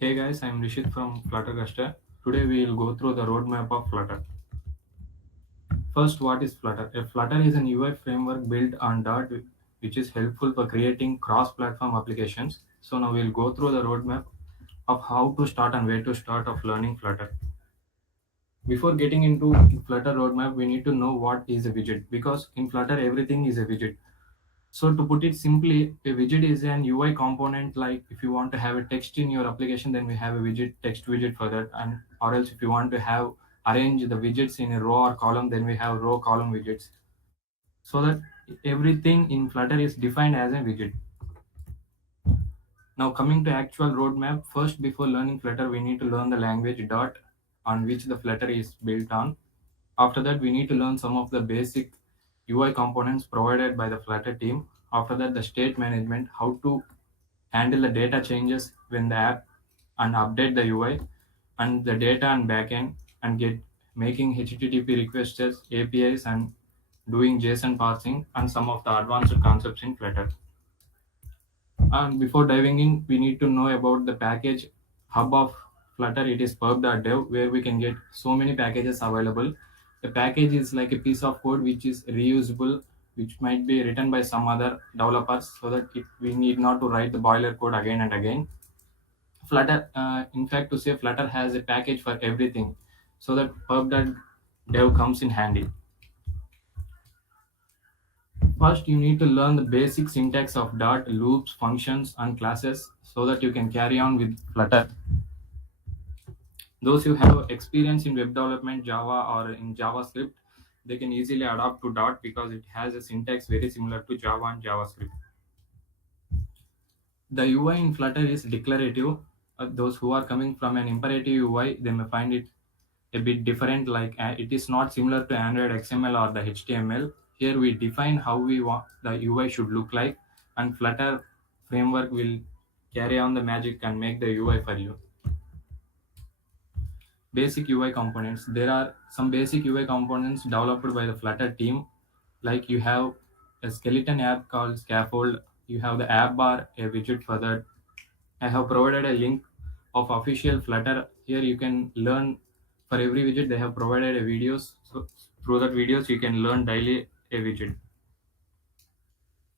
Hey guys, I'm Rishit from Flutter Cluster. Today we will go through the roadmap of Flutter. First, what is Flutter? A Flutter is an UI framework built on Dart, which is helpful for creating cross-platform applications. So now we'll go through the roadmap of how to start and where to start of learning Flutter. Before getting into Flutter roadmap, we need to know what is a widget, because in Flutter everything is a widget. So to put it simply, a widget is an UI component. Like if you want to have a text in your application, then we have a widget, text widget for that. And or else if you want to have arrange the widgets in a row or column, then we have row column widgets. So that everything in Flutter is defined as a widget. Now coming to actual roadmap, first before learning Flutter, we need to learn the language Dart on which the Flutter is built on. After that, we need to learn some of the basic UI components provided by the Flutter team. After that, the state management, how to handle the data changes when the app and update the UI and the data and backend, and get making HTTP requests, APIs, and doing JSON parsing, and some of the advanced concepts in Flutter. And before diving in, we need to know about the package hub of Flutter. It is pub.dev, where we can get so many packages available. The package is like a piece of code which is reusable, which might be written by some other developers, so that we need not to write the boiler code again and again. Flutter, in fact, to say Flutter has a package for everything, so that pub.dev comes in handy. First, you need to learn the basic syntax of Dart, loops, functions, and classes. so that you can carry on with Flutter. Those who have experience in web development, Java or in JavaScript, they can easily adapt to Dart because it has a syntax very similar to Java and JavaScript. The UI in Flutter is declarative. Those who are coming from an imperative UI, they may find it a bit different, like it is not similar to Android XML or the HTML. Here we define how we want the UI should look like, and Flutter framework will carry on the magic and make the UI for you. Basic UI components. There are some basic UI components developed by the Flutter team. Like you have a skeleton app called Scaffold. You have the app bar, a widget for that. I have provided a link of official Flutter. Here you can learn for every widget. They have provided a videos. So through that videos you can learn daily a widget.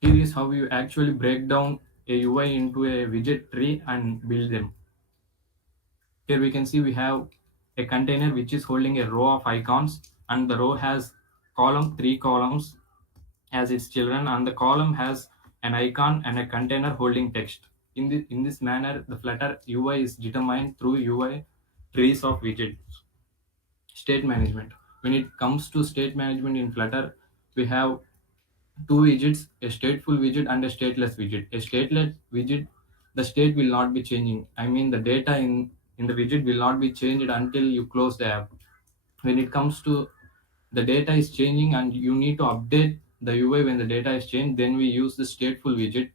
Here is how you actually break down a UI into a widget tree and build them. Here we can see we have a container which is holding a row of icons, and the row has three columns as its children, and the column has an icon and a container holding text. In this manner, the Flutter UI is determined through UI trees of widgets. State management. When it comes to state management in Flutter, we have two widgets, a stateful widget and a stateless widget. A stateless widget, the state will not be changing. I mean, the data in the widget will not be changed until you close the app. When it comes to the data is changing and you need to update the UI when the data is changed, then we use the stateful widget.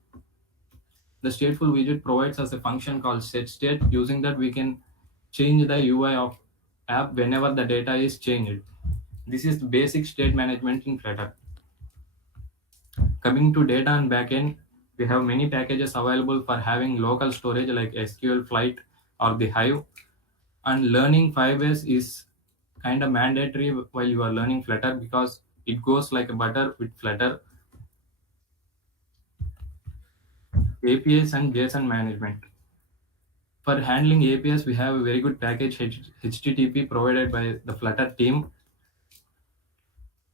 The stateful widget provides us a function called setState. Using that, we can change the UI of app whenever the data is changed. This is the basic state management in Flutter. Coming to data and backend, we have many packages available for having local storage like SQL Flight or the Hive. And learning Firebase is kind of mandatory while you are learning Flutter because it goes like a butter with Flutter. APIs and JSON management. For handling APIs, we have a very good package HTTP provided by the Flutter team.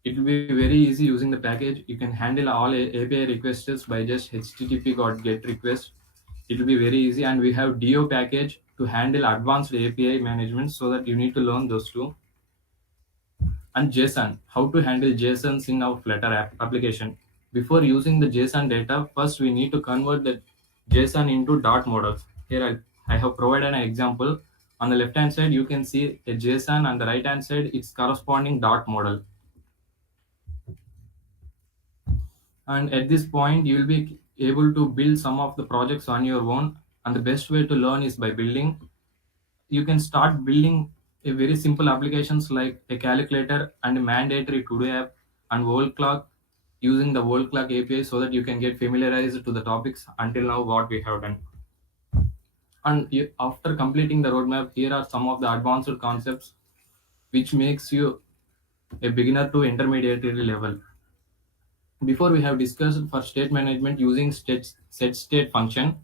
It will be very easy using the package. You can handle all API requests by just HTTP get request. It will be very easy, and we have DO package to handle advanced API management, so that you need to learn those two. And JSON, how to handle JSONs in our Flutter application. Before using the JSON data, first we need to convert the JSON into dot models. Here I have provided an example. On the left hand side, you can see a JSON, and the right hand side, its corresponding dot model. And at this point, you will be able to build some of the projects on your own. And the best way to learn is by building. You can start building a very simple applications like a calculator and a mandatory to-do app and world clock, using the world clock API, so that you can get familiarized to the topics until now what we have done. And after completing the roadmap, here are some of the advanced concepts which makes you a beginner to intermediate level. Before, we have discussed for state management using set state function,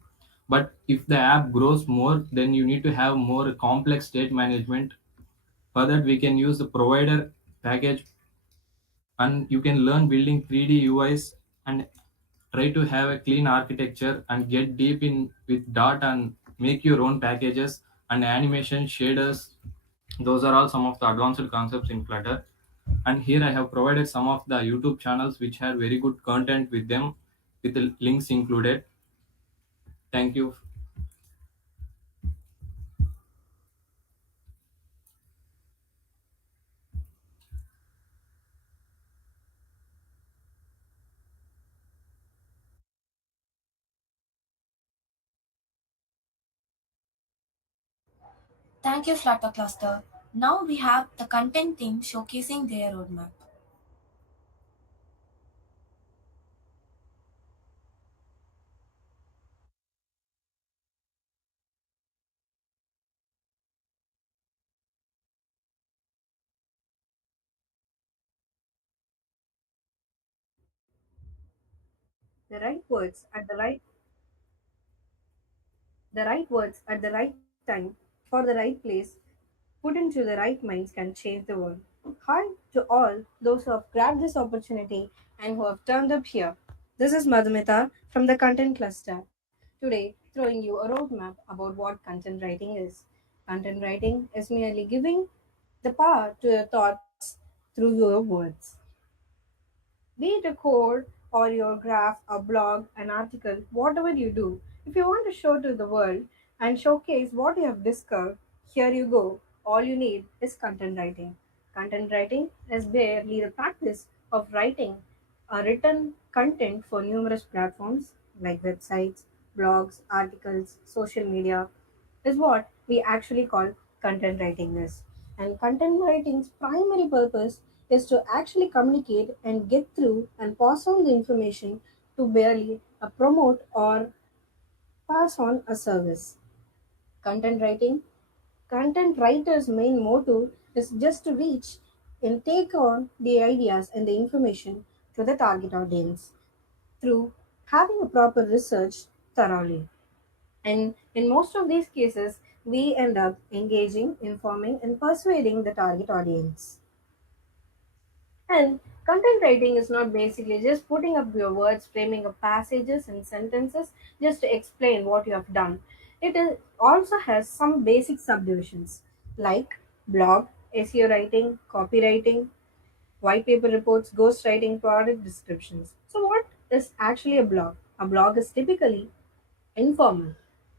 but if the app grows more, then you need to have more complex state management. For that, we can use the provider package, and you can learn building 3D UIs and try to have a clean architecture and get deep in with Dart and make your own packages and animation shaders. Those are all some of the advanced concepts in Flutter. And here I have provided some of the YouTube channels which have very good content with them, with the links included. Thank you. Thank you, Flutter Cluster. Now we have the content team showcasing their roadmap. The right words at the right time for the right place put into the right minds can change the world. Hi to all those who have grabbed this opportunity and who have turned up here. This is Madhumita from the content cluster. Today, through throwing you a roadmap about what content writing is. Content writing is merely giving the power to your thoughts through your words. Be it a code or your graph, a blog, an article, whatever you do, if you want to show to the world and showcase what you have discovered, here you go. All you need is content writing. Content writing is barely the practice of writing a written content for numerous platforms like websites, blogs, articles, social media, is what we actually call content writing is. And content writing's primary purpose is to actually communicate and get through and pass on the information to barely promote or pass on a service. Content writing, content writer's main motto is just to reach and take on the ideas and the information to the target audience through having a proper research thoroughly. And in most of these cases, we end up engaging, informing, and persuading the target audience. And content writing is not basically just putting up your words, framing up passages and sentences just to explain what you have done. Also has some basic subdivisions like blog, SEO writing, copywriting, white paper reports, ghostwriting, product descriptions. So, what is actually a blog? A blog is typically informal,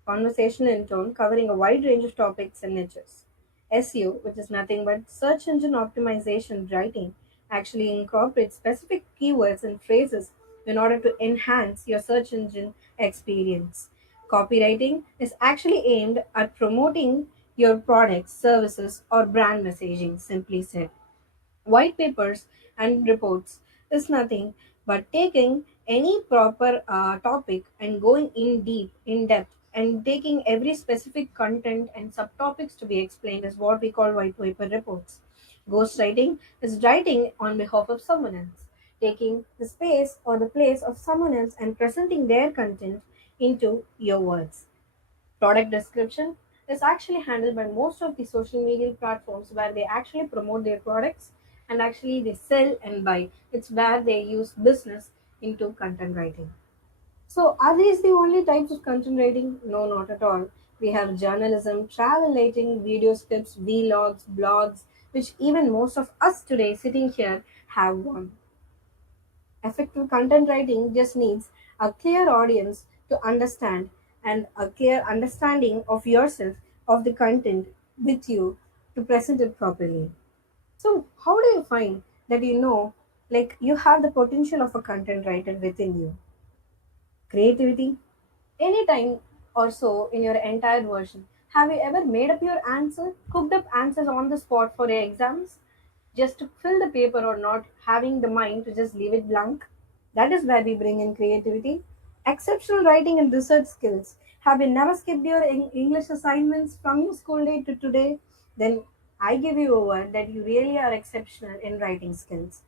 conversational in tone, covering a wide range of topics and niches. SEO, which is nothing but search engine optimization writing, actually incorporates specific keywords and phrases in order to enhance your search engine experience. Copywriting is actually aimed at promoting your products, services, or brand messaging, simply said. White papers and reports is nothing but taking any proper topic and going in deep, in depth, and taking every specific content and subtopics to be explained is what we call white paper reports. Ghostwriting is writing on behalf of someone else, taking the space or the place of someone else and presenting their content into your words. Product description is actually handled by most of the social media platforms where they actually promote their products and actually they sell and buy. It's where they use business into content writing. So, are these the only types of content writing? No, not at all. We have journalism, travel writing, video scripts, vlogs, blogs, which even most of us today sitting here have one. Effective content writing just needs a clear audience to understand and a clear understanding of yourself, of the content with you to present it properly. So, how do you find that like you have the potential of a content writer within you? Creativity. Anytime or so in your entire version, have you ever made up your answer, cooked up answers on the spot for your exams, just to fill the paper or not having the mind to just leave it blank? That is where we bring in creativity. Exceptional writing and research skills. Have you never skipped your English assignments from your school day to today? Then I give you a word that you really are exceptional in writing skills.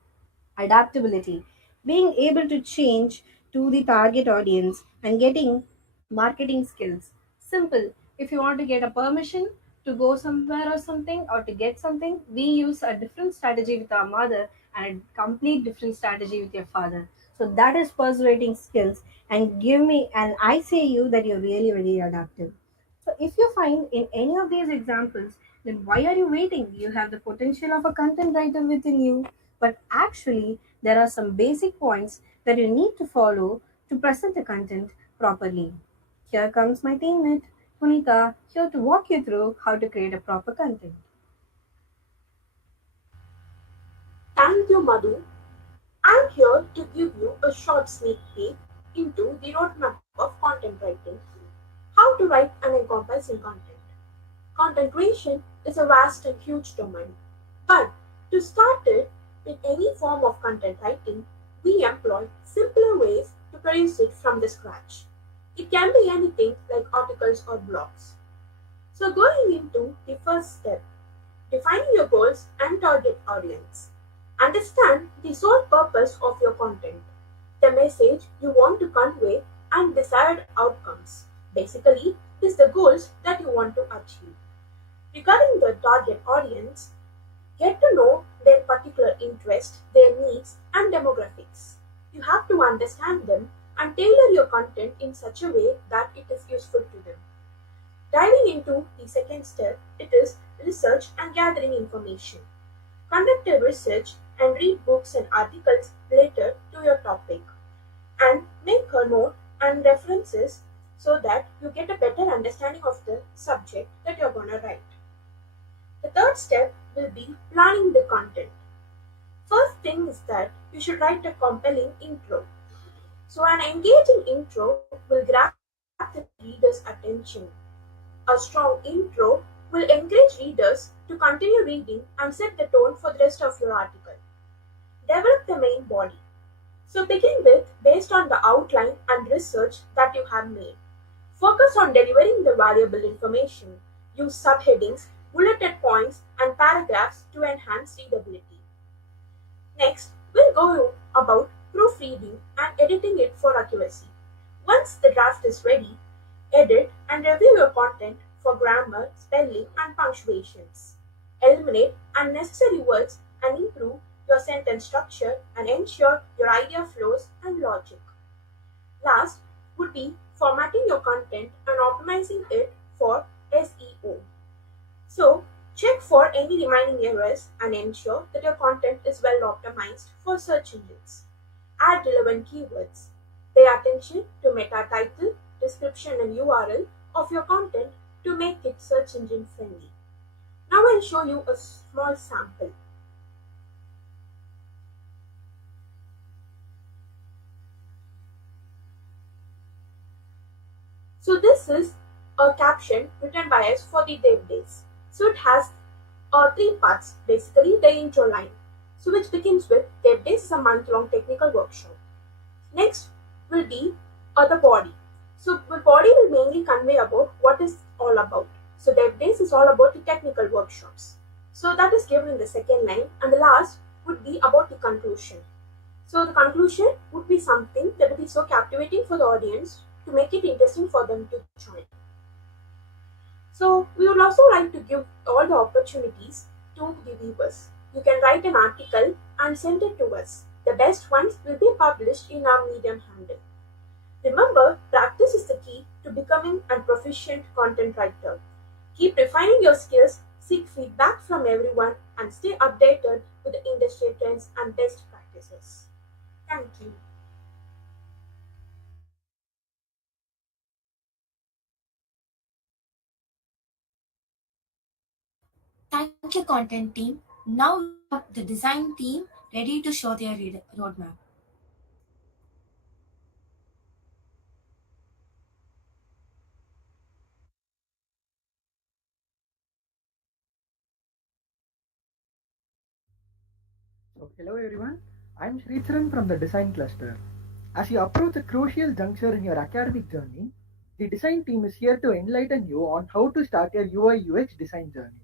Adaptability, being able to change to the target audience and getting marketing skills. Simple. If you want to get a permission to go somewhere or something or to get something, we use a different strategy with our mother and a complete different strategy with your father. So that is persuading skills and give me and I say you that you're really very adaptive. So if you find in any of these examples, then why are you waiting? You have the potential of a content writer within you, but actually there are some basic points that you need to follow to present the content properly. Here comes my teammate, Punita, here to walk you through how to create a proper content. Thank you, Madhu. I'm here to give you a short sneak peek into the roadmap of content writing. How to write an encompassing content. Content creation is a vast and huge domain, but to start it in any form of content writing, we employ simpler ways to produce it from the scratch. It can be anything like articles or blogs. So, going into the first step, defining your goals and target audience. Understand the sole purpose of your content, the message you want to convey, and desired outcomes. Basically, is the goals that you want to achieve. Regarding the target audience, get to know their particular interest, their needs, and demographics. You have to understand them and tailor your content in such a way that it is useful to them. Diving into the second step, it is research and gathering information. Conduct a research and read books and articles related to your topic, and make a note and references so that you get a better understanding of the subject that you're going to write. The third step will be planning the content. First thing is that you should write a compelling intro. So, an engaging intro will grab the reader's attention. A strong intro will encourage readers to continue reading and set the tone for the rest of your article. Develop the main body. So, begin with based on the outline and research that you have made. Focus on delivering the valuable information. Use subheadings, bulleted points, and paragraphs to enhance readability. Next, we'll go about proofreading and editing it for accuracy. Once the draft is ready, edit and review your content for grammar, spelling, and punctuations. Eliminate unnecessary words and improve your sentence structure and ensure your idea flows and logic. Last would be formatting your content and optimizing it for SEO. So, check for any remaining errors and ensure that your content is well optimized for search engines. Add relevant keywords. Pay attention to meta title, description, and URL of your content to make it search engine friendly. Now, I'll show you a small sample. So this is a caption written by us for the Dev Days. So it has three parts. Basically, the intro line, so which begins with Dev Days is a month-long technical workshop. Next will be the body. So the body will mainly convey about what is all about. So Dev Days is all about the technical workshops. So that is given in the second line, and the last would be about the conclusion. So the conclusion would be something that would be so captivating for the audience to make it interesting for them to join. So we would also like to give all the opportunities to the viewers. You can write an article and send it to us. The best ones will be published in our Medium handle. Remember, practice is the key to becoming a proficient content writer. Keep refining your skills, seek feedback from everyone, and stay updated with the industry trends and best practices. Thank you. Thank you, content team. Now we have the design team ready to show their roadmap. So, hello everyone, I'm Sricharan from the design cluster. As you approach a crucial juncture in your academic journey, the design team is here to enlighten you on how to start your UI UX design journey.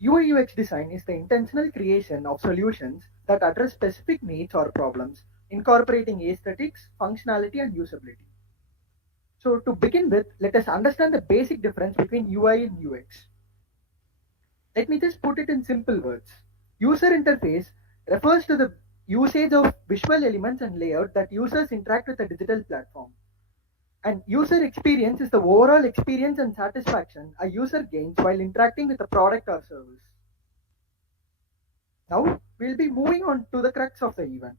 UI UX design is the intentional creation of solutions that address specific needs or problems, incorporating aesthetics, functionality, and usability. So, to begin with, let us understand the basic difference between UI and UX. Let me just put it in simple words. User interface refers to the usage of visual elements and layout that users interact with a digital platform. And user experience is the overall experience and satisfaction a user gains while interacting with a product or service. Now, we'll be moving on to the crux of the event.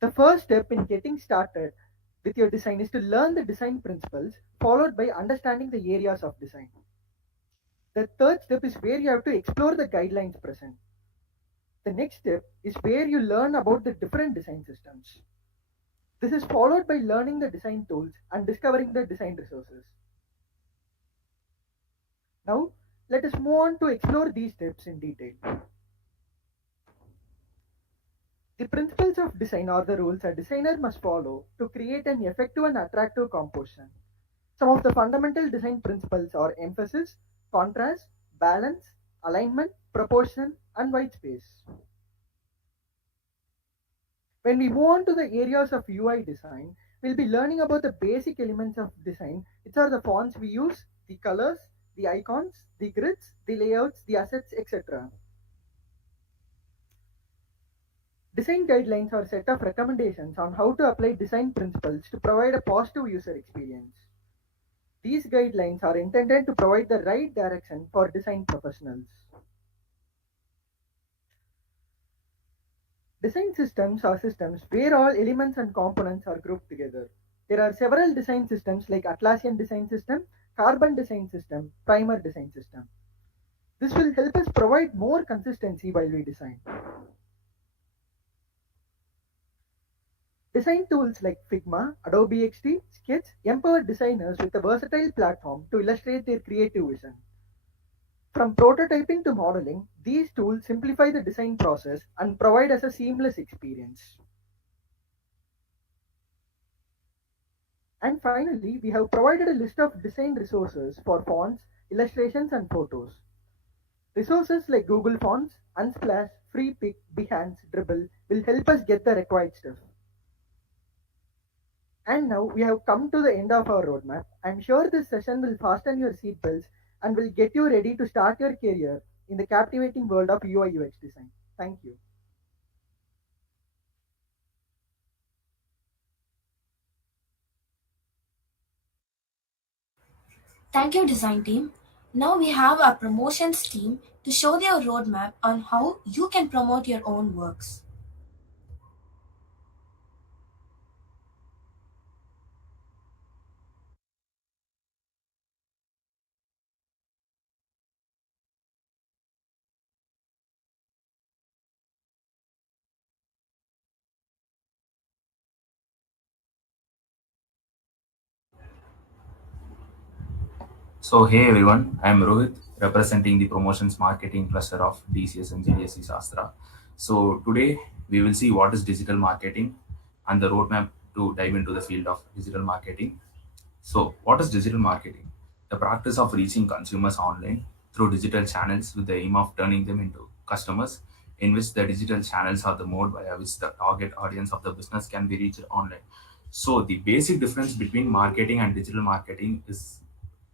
The first step in getting started with your design is to learn the design principles, followed by understanding the areas of design. The third step is where you have to explore the guidelines present. The next step is where you learn about the different design systems. This is followed by learning the design tools and discovering the design resources. Now, let us move on to explore these steps in detail. The principles of design are the rules a designer must follow to create an effective and attractive composition. Some of the fundamental design principles are emphasis, contrast, balance, alignment, proportion, and white space. When we move on to the areas of UI design, we'll be learning about the basic elements of design, which are the fonts we use, the colors, the icons, the grids, the layouts, the assets, etc. Design guidelines are a set of recommendations on how to apply design principles to provide a positive user experience. These guidelines are intended to provide the right direction for design professionals. Design systems are systems where all elements and components are grouped together. There are several design systems like Atlassian design system, Carbon design system, Primer design system. This will help us provide more consistency while we design. Design tools like Figma, Adobe XD, Sketch empower designers with a versatile platform to illustrate their creative vision. From prototyping to modeling, these tools simplify the design process and provide us a seamless experience. And finally, we have provided a list of design resources for fonts, illustrations, and photos. Resources like Google Fonts, Unsplash, FreePic, Behance, Dribble will help us get the required stuff. And now we have come to the end of our roadmap. I'm sure this session will fasten your seatbelts and will get you ready to start your career in the captivating world of UI UX design. Thank you. Thank you, design team. Now we have our promotions team to show their roadmap on how you can promote your own works. So, hey everyone, I'm Rohit, representing the promotions marketing cluster of DCS and GDSC Sastra. So, today we will see what is digital marketing and the roadmap to dive into the field of digital marketing. So, what is digital marketing? The practice of reaching consumers online through digital channels with the aim of turning them into customers, in which the digital channels are the mode via which the target audience of the business can be reached online. So, the basic difference between marketing and digital marketing is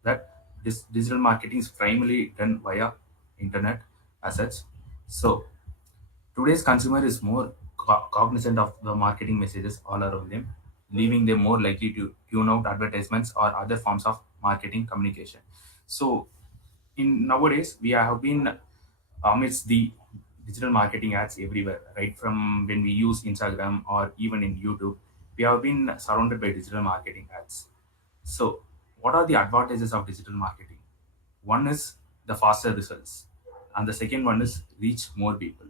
that this digital marketing is primarily done via internet as such. So, today's consumer is more cognizant of the marketing messages all around them, leaving them more likely to tune out advertisements or other forms of marketing communication. So, in nowadays, we have been amidst the digital marketing ads everywhere, right? From when we use Instagram or even in YouTube, we have been surrounded by digital marketing ads. So, what are the advantages of digital marketing? One is the faster results, and the second one is reach more people,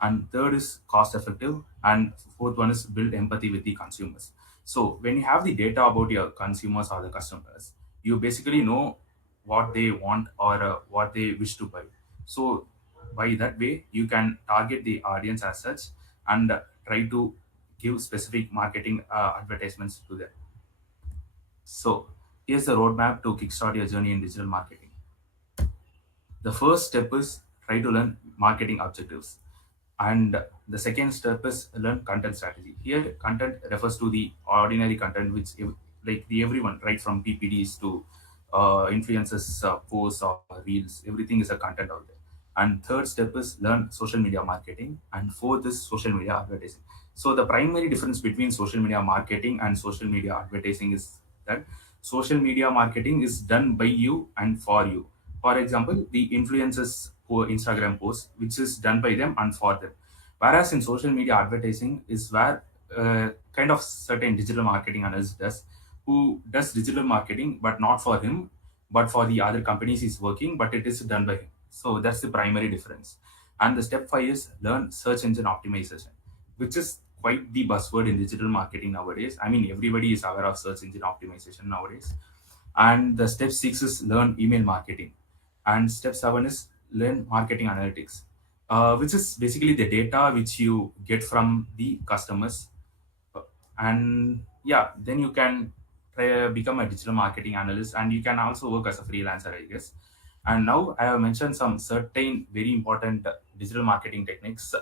and third is cost effective, and fourth one is build empathy with the consumers. So when you have the data about your consumers or the customers, you basically know what they want or what they wish to buy. So by that way, you can target the audience as such and try to give specific marketing advertisements to them. So here's the roadmap to kickstart your journey in digital marketing. The first step is try to learn marketing objectives, and the second step is learn content strategy. Here content refers to the ordinary content which like the everyone, right from PPDs to influencers, posts or reels, everything is a content out there. And third step is learn social media marketing, and fourth is social media advertising. So the primary difference between social media marketing and social media advertising is that social media marketing is done by you and for you. For example, the influencers for Instagram posts, which is done by them and for them. Whereas in social media advertising is where kind of certain digital marketing analyst does, who does digital marketing, but not for him, but for the other companies he's working, but it is done by him. So that's the primary difference. And the step five is learn search engine optimization, which is quite the buzzword in digital marketing nowadays. I mean, everybody is aware of search engine optimization nowadays. And the step six is learn email marketing, and step seven is learn marketing analytics, which is basically the data which you get from the customers. And yeah, then you can become a digital marketing analyst, and you can also work as a freelancer, I guess. And now I have mentioned some certain very important digital marketing techniques.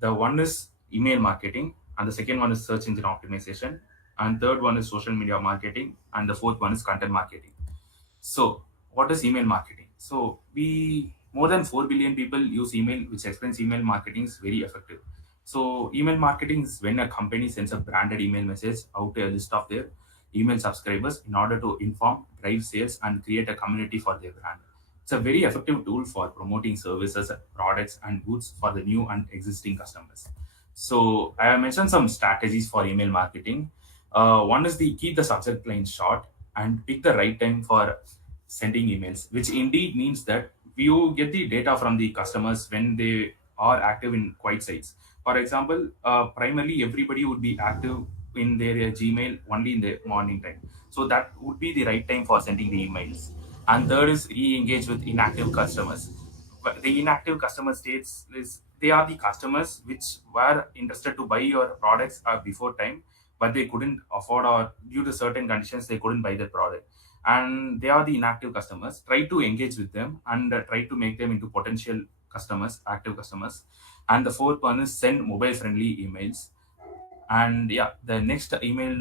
The one is email marketing, and the second one is search engine optimization, and third one is social media marketing, and the fourth one is content marketing. So, what is email marketing? So, we more than 4 billion people use email, which explains email marketing is very effective. So email marketing is when a company sends a branded email message out to a list of their email subscribers in order to inform, drive sales, and create a community for their brand. It's a very effective tool for promoting services, products, and goods for the new and existing customers. So I have mentioned some strategies for email marketing. One is the keep the subject line short and pick the right time for sending emails, which indeed means that you get the data from the customers when they are active in quiet sites. For example, primarily everybody would be active in their Gmail only in the morning time. So that would be the right time for sending the emails. And third is re-engage with inactive customers. But the inactive customer states is they are the customers which were interested to buy your products before time, but they couldn't afford or due to certain conditions they couldn't buy the product, and they are the inactive customers. Try to engage with them and try to make them into potential customers, active customers. And the fourth one is send mobile friendly emails. And yeah, the next email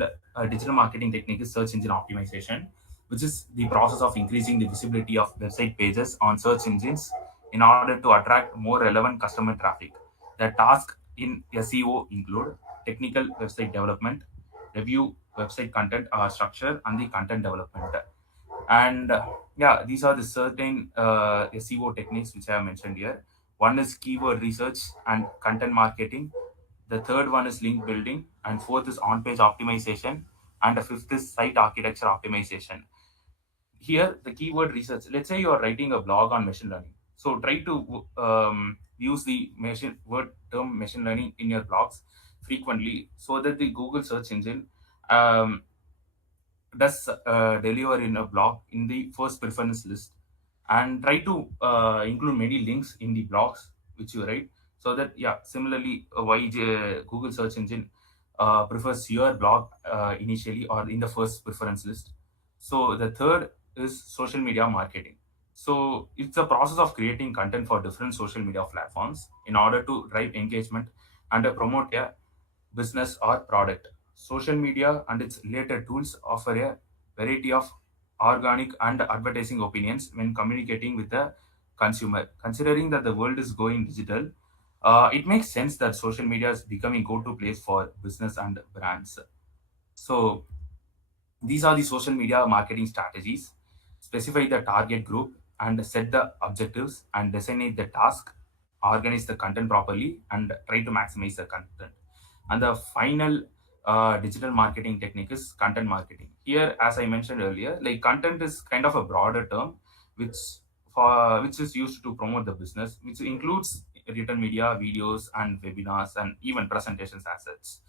digital marketing technique is search engine optimization, which is the process of increasing the visibility of website pages on search engines in order to attract more relevant customer traffic. The task in SEO include technical website development, review website content structure, and the content development. And yeah, these are the certain SEO techniques which I have mentioned here. One is keyword research and content marketing. The third one is link building, and fourth is on-page optimization, and the fifth is site architecture optimization. Here, the keyword research. Let's say you are writing a blog on machine learning, so try to use the machine word term machine learning in your blogs frequently, so that the Google search engine um, does deliver in a blog in the first preference list, and try to include many links in the blogs which you write, so that yeah, similarly why Google search engine prefers your blog initially or in the first preference list. So the third is social media marketing. So it's a process of creating content for different social media platforms in order to drive engagement and promote a business or product. Social media and its related tools offer a variety of organic and advertising opinions when communicating with the consumer. Considering that the world is going digital, it makes sense that social media is becoming go-to place for business and brands. So these are the social media marketing strategies. Specify the target group and set the objectives and designate the task, organize the content properly, and try to maximize the content. And the final digital marketing technique is content marketing. Here, as I mentioned earlier, like content is kind of a broader term which which is used to promote the business, which includes written media, videos, and webinars, and even presentations as such.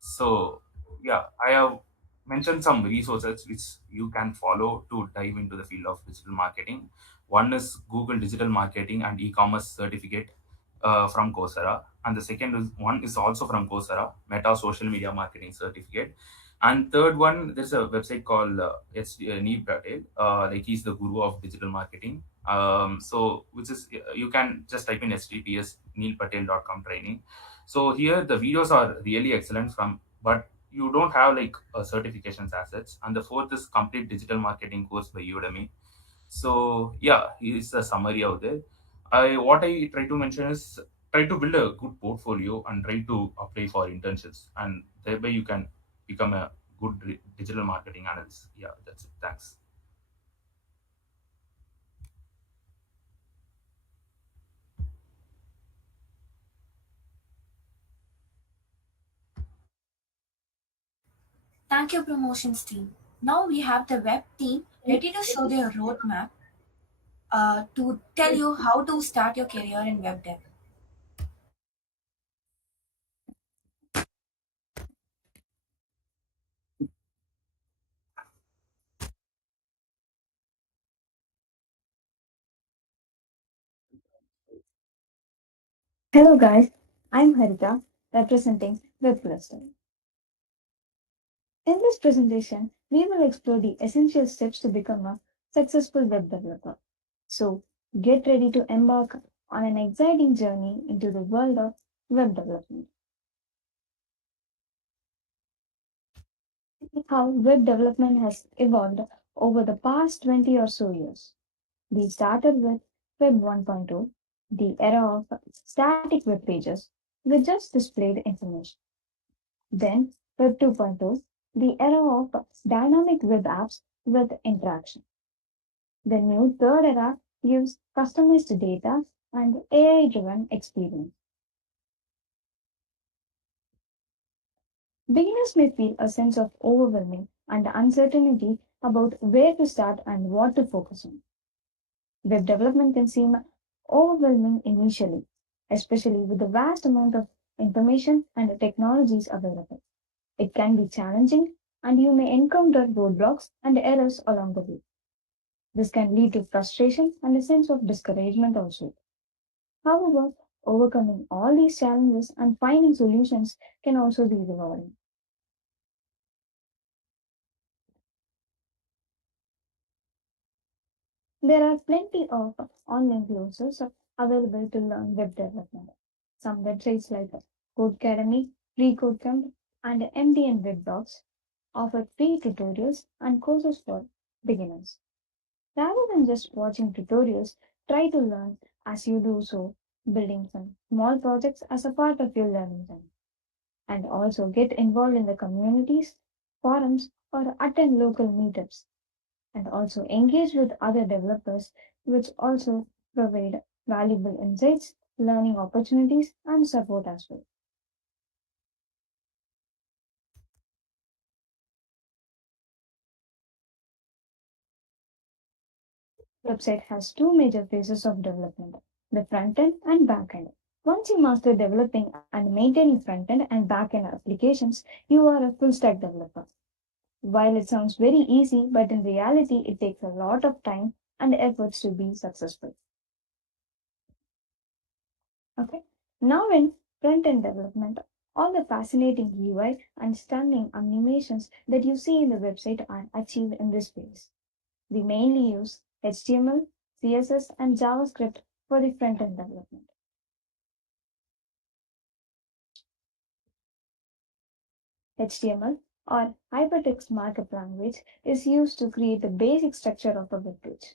So yeah, I have mentioned some resources which you can follow to dive into the field of digital marketing. One is Google Digital Marketing and E-commerce Certificate from Coursera, and the second is one is also from Coursera, Meta Social Media Marketing Certificate. And third one, there's a website called Neil Patel. Like he's the guru of digital marketing. So which is you can just type in https neilpatel.com training. So here the videos are really excellent from, but you don't have like certifications as such. And the fourth is complete digital marketing course by Udemy. So yeah, here's a summary out there. I try to mention is try to build a good portfolio and try to apply for internships, and thereby you can become a good digital marketing analyst. Yeah, that's it. Thanks. Thank you, promotions team. Now we have the web team ready to show their roadmap to tell you how to start your career in web dev. Hello guys, I'm Harita representing Web Cluster. In this presentation, we will explore the essential steps to become a successful web developer. So get ready to embark on an exciting journey into the world of web development. How web development has evolved over the past 20 or so years. We started with Web 1.0, the era of static web pages, with just displayed information. Then, Web 2.0, the era of dynamic web apps with interaction. The new third era gives customized data and AI driven experience. Beginners may feel a sense of overwhelming and uncertainty about where to start and what to focus on. Web development can seem overwhelming initially, especially with the vast amount of information and technologies available. It can be challenging, and you may encounter roadblocks and errors along the way. This can lead to frustration and a sense of discouragement also. However, overcoming all these challenges and finding solutions can also be rewarding. There are plenty of online courses available to learn web development. Some websites like Codecademy, Codecamp, and MDN Web Docs offer free tutorials and courses for beginners. Rather than just watching tutorials, try to learn as you do so, building some small projects as a part of your learning time. And also get involved in the communities, forums, or attend local meetups. And also engage with other developers, which also provide valuable insights, learning opportunities, and support as well. Website has two major phases of development, the front end and back end. Once you master developing and maintaining front end and back end applications, you are a full stack developer. While it sounds very easy, but in reality, it takes a lot of time and efforts to be successful. Okay. Now in front end development, all the fascinating UI and stunning animations that you see in the website are achieved in this phase. We mainly use HTML, CSS, and JavaScript for the front end development. HTML or hypertext markup language is used to create the basic structure of a web page,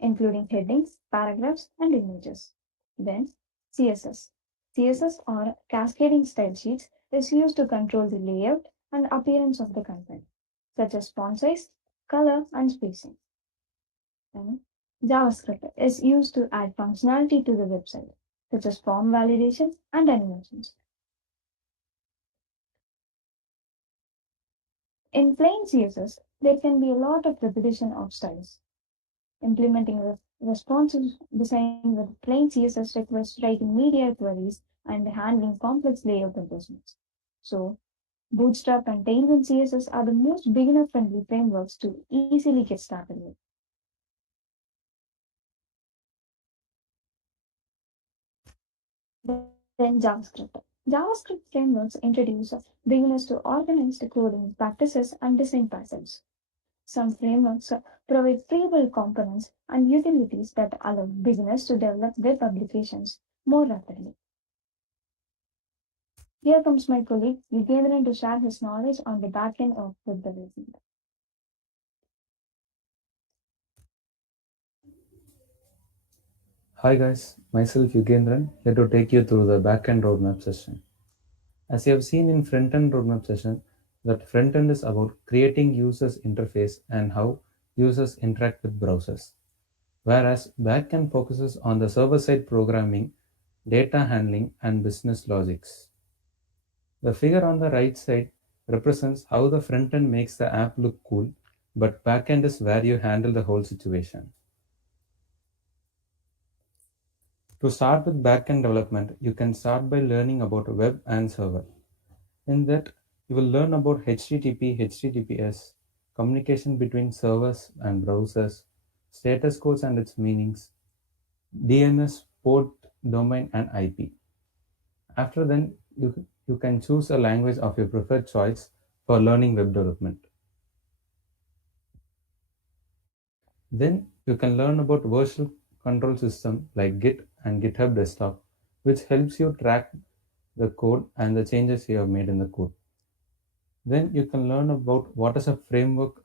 including headings, paragraphs, and images. Then CSS. CSS or cascading style sheets is used to control the layout and appearance of the content, such as font size, color, and spacing. And JavaScript is used to add functionality to the website, such as form validation and animations. In plain CSS, there can be a lot of repetition of styles. Implementing a responsive design with plain CSS requires writing media queries and handling complex layout adjustments. So, Bootstrap and Tailwind CSS are the most beginner-friendly frameworks to easily get started with. Then JavaScript. JavaScript frameworks introduce beginners to organized coding practices and design patterns. Some frameworks provide pre-built components and utilities that allow beginners to develop web applications more rapidly. Here comes my colleague Yugandran to share his knowledge on the backend of web development. Hi guys, myself Yugandran here to take you through the backend roadmap session. As you have seen in front-end roadmap session, that front-end is about creating users interface and how users interact with browsers. Whereas backend focuses on the server-side programming, data handling, and business logics. The figure on the right side represents how the front end makes the app look cool, but backend is where you handle the whole situation. To start with backend development, you can start by learning about web and server. In that, you will learn about HTTP, HTTPS, communication between servers and browsers, status codes and its meanings, DNS, port, domain, and IP. After then, you can choose a language of your preferred choice for learning web development. Then you can learn about version control system like Git and GitHub Desktop, which helps you track the code and the changes you have made in the code. Then you can learn about what is a framework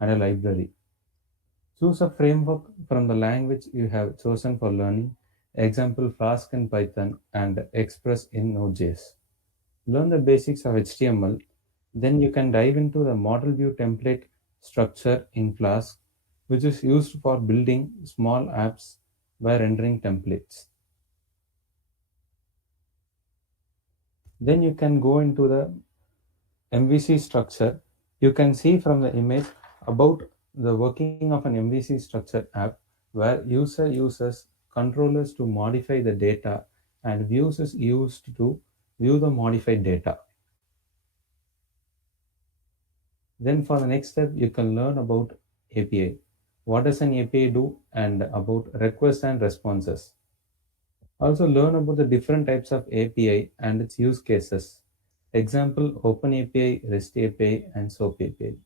and a library. Choose a framework from the language you have chosen for learning, example Flask in Python and Express in Node.js. Learn the basics of HTML, then you can dive into the model view template structure in Flask, which is used for building small apps by rendering templates. Then you can go into the MVC structure. You can see from the image about the working of an MVC structure app where user uses controllers to modify the data and views is used to view the modified data. Then for the next step, you can learn about API. What does an API do and about requests and responses. Also learn about the different types of API and its use cases. Example, OpenAPI, REST API, and SOAP API.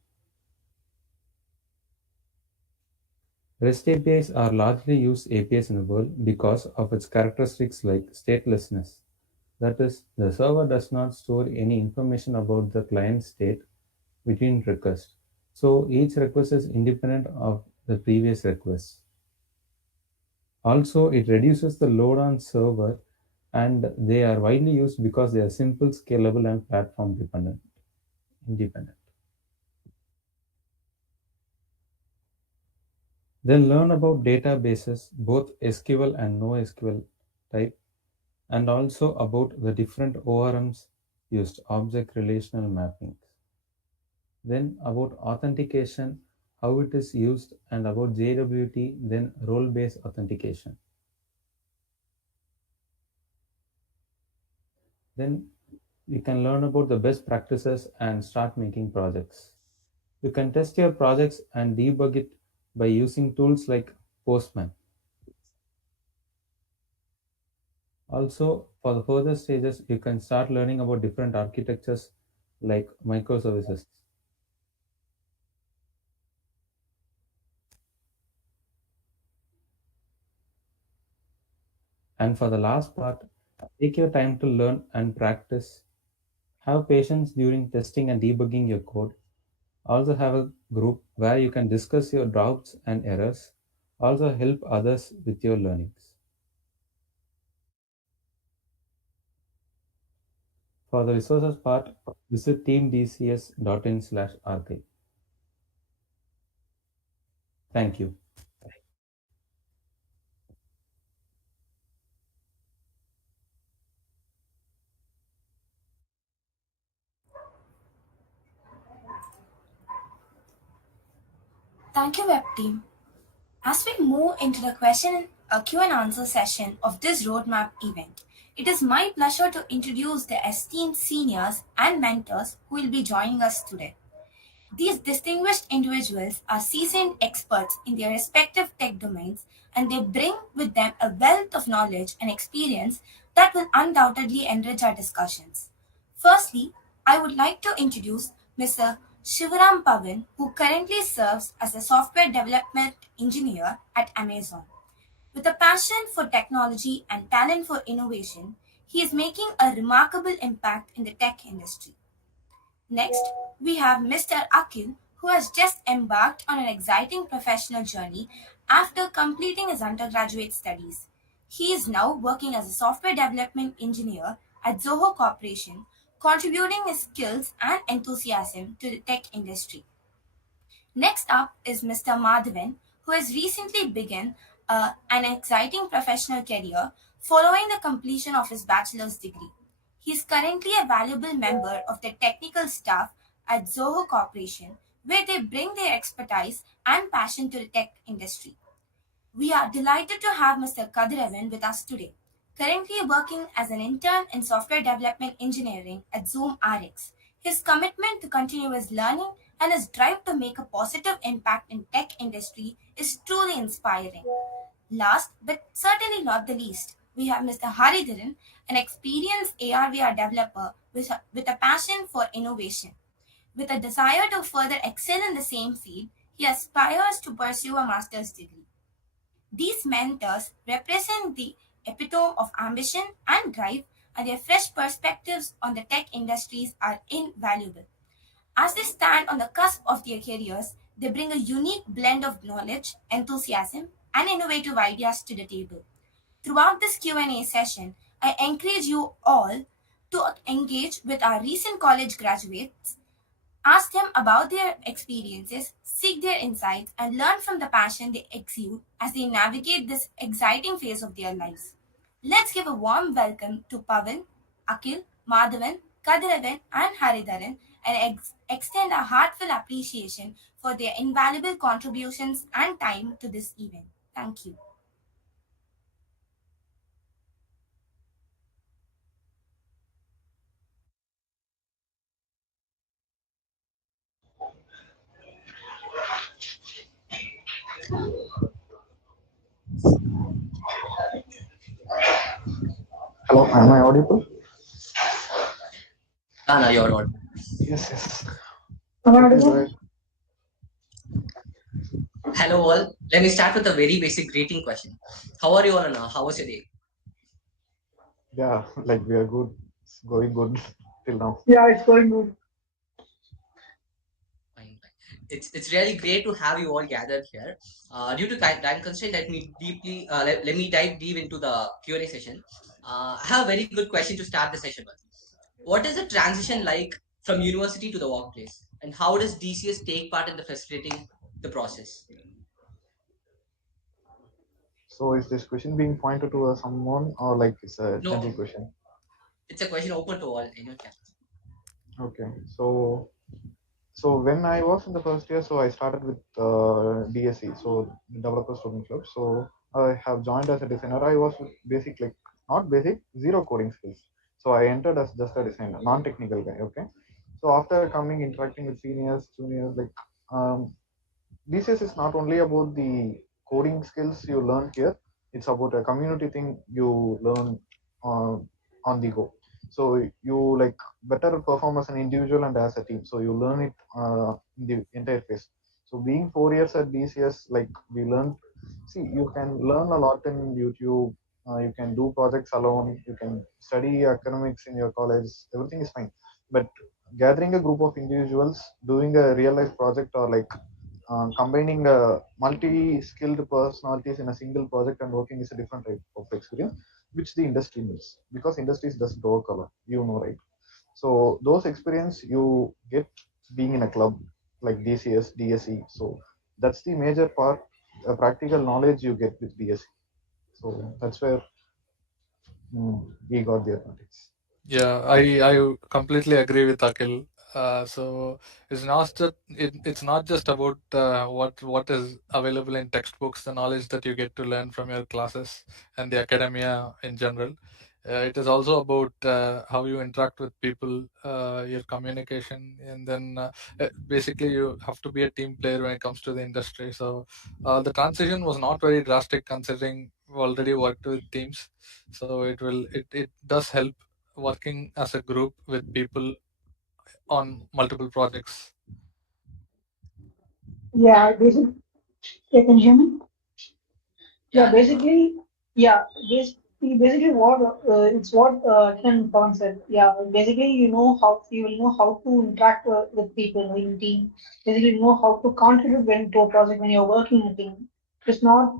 REST APIs are largely used APIs in the world because of its characteristics like statelessness. That is, the server does not store any information about the client state between requests. So each request is independent of the previous request. Also, it reduces the load on server and they are widely used because they are simple, scalable, and platform independent. Then learn about databases, both SQL and NoSQL type, and also about the different ORMs used, object relational mappings. Then about authentication, how it is used, and about JWT, then role-based authentication. Then you can learn about the best practices and start making projects. You can test your projects and debug it by using tools like Postman. Also, for the further stages, you can start learning about different architectures like microservices. And for the last part, take your time to learn and practice. Have patience during testing and debugging your code. Also have a group where you can discuss your doubts and errors. Also help others with your learnings. For the resources part, visit teamdcs.in/archive. Thank you. Thank you, Web team. As we move into the question Q and answer session of this roadmap event, it is my pleasure to introduce the esteemed seniors and mentors who will be joining us today. These distinguished individuals are seasoned experts in their respective tech domains, and they bring with them a wealth of knowledge and experience that will undoubtedly enrich our discussions. Firstly, I would like to introduce Mr. Shivaram Pavan, who currently serves as a software development engineer at Amazon. With a passion for technology and talent for innovation, he is making a remarkable impact in the tech industry. Next, we have Mr. Akil, who has just embarked on an exciting professional journey after completing his undergraduate studies. He is now working as a software development engineer at Zoho Corporation, contributing his skills and enthusiasm to the tech industry. Next up is Mr. Madhavan, who has recently begun an exciting professional career following the completion of his bachelor's degree. He is currently a valuable member of the technical staff at Zoho Corporation, where they bring their expertise and passion to the tech industry. We are delighted to have Mr. Kadiravan with us today, currently working as an intern in software development engineering at Zoom RX. His commitment to continuous learning and his drive to make a positive impact in tech industry is truly inspiring. Last but certainly not the least, we have Mr. Haridharan, an experienced AR/VR developer with a passion for innovation. With a desire to further excel in the same field, he aspires to pursue a master's degree. These mentors represent the epitome of ambition and drive, and their fresh perspectives on the tech industries are invaluable. As they stand on the cusp of their careers, they bring a unique blend of knowledge, enthusiasm, and innovative ideas to the table. Throughout this Q&A session, I encourage you all to engage with our recent college graduates. Ask them about their experiences, seek their insights, and learn from the passion they exude as they navigate this exciting phase of their lives. Let's give a warm welcome to Pavan, Akhil, Madhavan, Kadiravan, and Haridharan and extend a heartfelt appreciation for their invaluable contributions and time to this event. Thank you. Hello, am I audible? Yeah, now you're on. Yes, yes. Am I Okay, audible? great. Hello all. Let me start with a very basic greeting question. How are you all now? How was your day? Yeah, like we are good. It's going good till now. Yeah, it's going good. Fine, fine. It's really great to have you all gathered here. Due to time constraint, let me dive deep into the Q&A session. I have a very good question to start the session with. What is the transition like from university to the workplace, and how does DCS take part in the facilitating the process? So is this question being pointed to someone or like it's a general No, question? it's a question open to all. Anyone can. Okay, so when I was in the first year, so I started with DSE, so Developer Student Club. So I have joined as a designer. I was with basic, like not basic, zero coding skills. So I entered as just a designer, non-technical guy. Okay. So after coming interacting with seniors, juniors, like DCS is not only about the coding skills you learn here; it's about a community thing you learn uh, on the go. So you like better perform as an individual and as a team. So you learn it in the entire phase. So being 4 years at DCS, like we learn. See, you can learn a lot in YouTube. You can do projects alone. You can study academics in your college. Everything is fine. But gathering a group of individuals, doing a real life project, or like combining multi-skilled personalities in a single project and working is a different type of experience which the industry needs, because industries doesn't work alone, right? So those experience you get being in a club like DCS, DSE. So that's the major part, practical knowledge you get with DSE. So that's where we got the advantage. Yeah, I completely agree with Akhil. So it's not just about what is available in textbooks, the knowledge that you get to learn from your classes and the academia in general. It is also about how you interact with people, your communication, and then basically you have to be a team player when it comes to the industry. So the transition was not very drastic considering we already worked with teams. So it does help working as a group with people on multiple projects. Yeah, basically, yeah, can you hear me? Yeah, Yeah, now you're on. basically, yeah, basically what it's what Ken Pawan said. Yeah, basically you will know how to interact with people in team. Basically, you know how to contribute when to a project when you're working in a team. It's not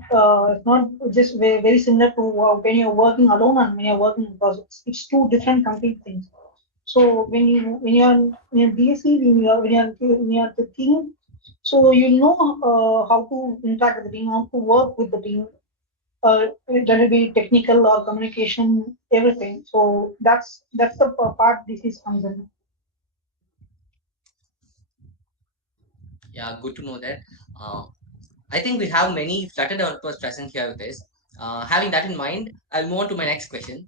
just very similar to when you're working alone and when you're working in projects. It's two different complete things. So when you're in BSc, when you're the team, so you know how to interact with the team, how to work with the team, that will be technical or communication, everything. So that's the part this is concerned. Yeah, good to know that. I think we have many Flutter developers present here with us. Having that in mind, I'll move on to my next question.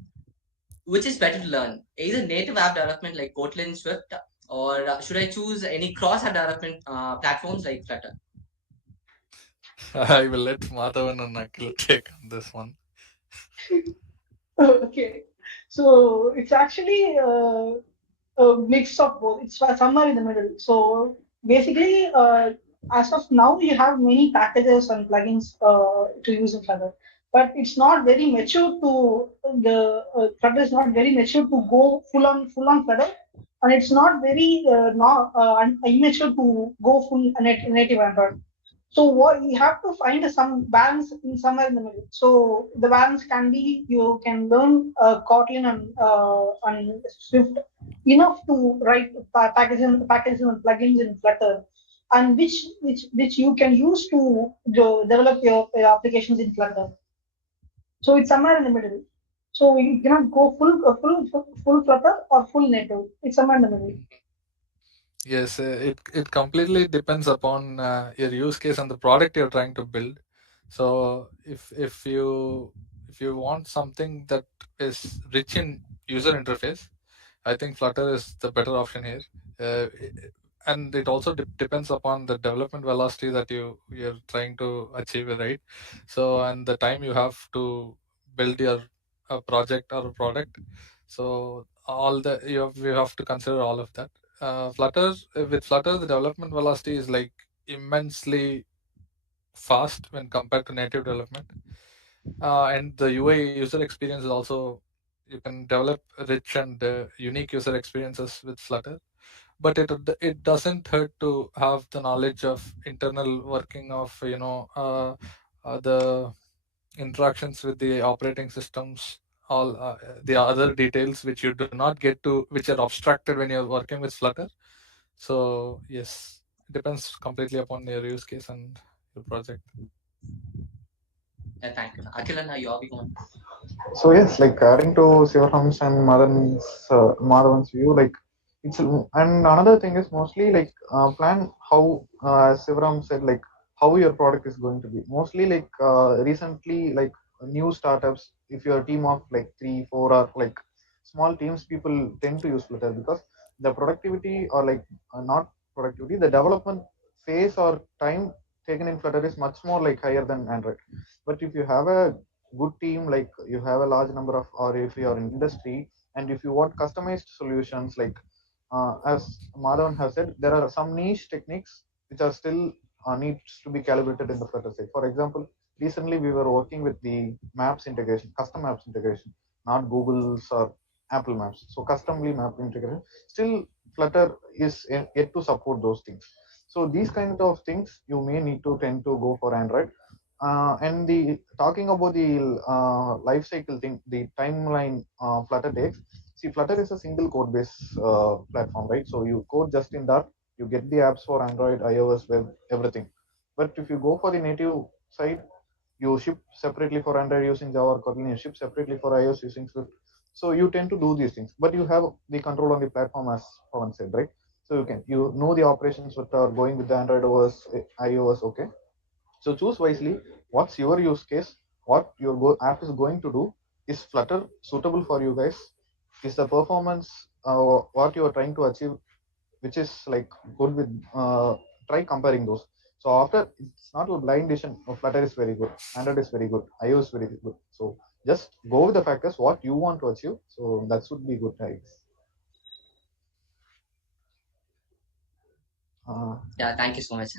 Which is better to learn? Either native app development like Kotlin, Swift, or should I choose any cross app development platforms like Flutter? I will let Madhavan and Akhil take on this one. Okay, so it's actually a mix of both. It's somewhere in the middle. So basically, as of now, you have many packages and plugins to use in Flutter, but it's not very mature to the Flutter is not very mature to go full on Flutter, and it's not very not immature to go full native Android. So what you have to find some balance in somewhere in the middle. So the balance can be you can learn Kotlin and Swift enough to write packages and plugins in Flutter, and which you can use to develop your applications in Flutter. So it's somewhere in the middle. So you cannot go full Flutter or full native. It's somewhere in the middle. Yes, it completely depends upon your use case and the product you're trying to build. So if you want something that is rich in user interface, I think Flutter is the better option here. And it also depends upon the development velocity that you're trying to achieve, right? So and the time you have to build your project or a product. So all the you have to consider all of that. With Flutter, the development velocity is like immensely fast when compared to native development, and the UI user experience is also, you can develop rich and unique user experiences with Flutter, but it doesn't hurt to have the knowledge of internal working of the interactions with the operating systems, all the other details which you do not get to, which are abstracted when you're working with Flutter. So yes, it depends completely upon your use case and your project. Yeah, thank you. Akilan, are you on? So yes, like adding to Sivaram's and Madhavan's view, like it's and another thing is mostly like plan how as Sivaram said, like how your product is going to be. Mostly like recently like new startups, if you're a team of like 3, 4 or like small teams, people tend to use Flutter because the productivity or like not productivity, the development phase or time taken in Flutter is much more like higher than Android. But if you have a good team, like you have a large number of, or if you are in industry and if you want customized solutions, like as Madhavan has said, there are some niche techniques which are still needs to be calibrated in the Flutter side. For example, recently we were working with the maps integration, custom maps integration, not Google's or Apple Maps. So customly map integration. Still, Flutter is yet to support those things. So these kind of things you may need to tend to go for Android. And the talking about the life cycle thing, the timeline Flutter takes. See, Flutter is a single code base platform, right? So you code just in that, you get the apps for Android, iOS, web, everything. But if you go for the native side, you ship separately for Android using Java or Kotlin, you ship separately for iOS using Swift. So you tend to do these things, but you have the control on the platform, as Pawan said, right? So you know the operations that are going with the Android OS, iOS, okay. So choose wisely. What's your use case? What your app is going to do? Is Flutter suitable for you guys? Is the performance what you are trying to achieve, which is like good with? Try comparing those. So after, it's not a blind decision. Oh, Flutter is very good. Android is very good. iOS is very good. So just go with the factors what you want to achieve. So that should be good, I guess. Yeah, thank you so much.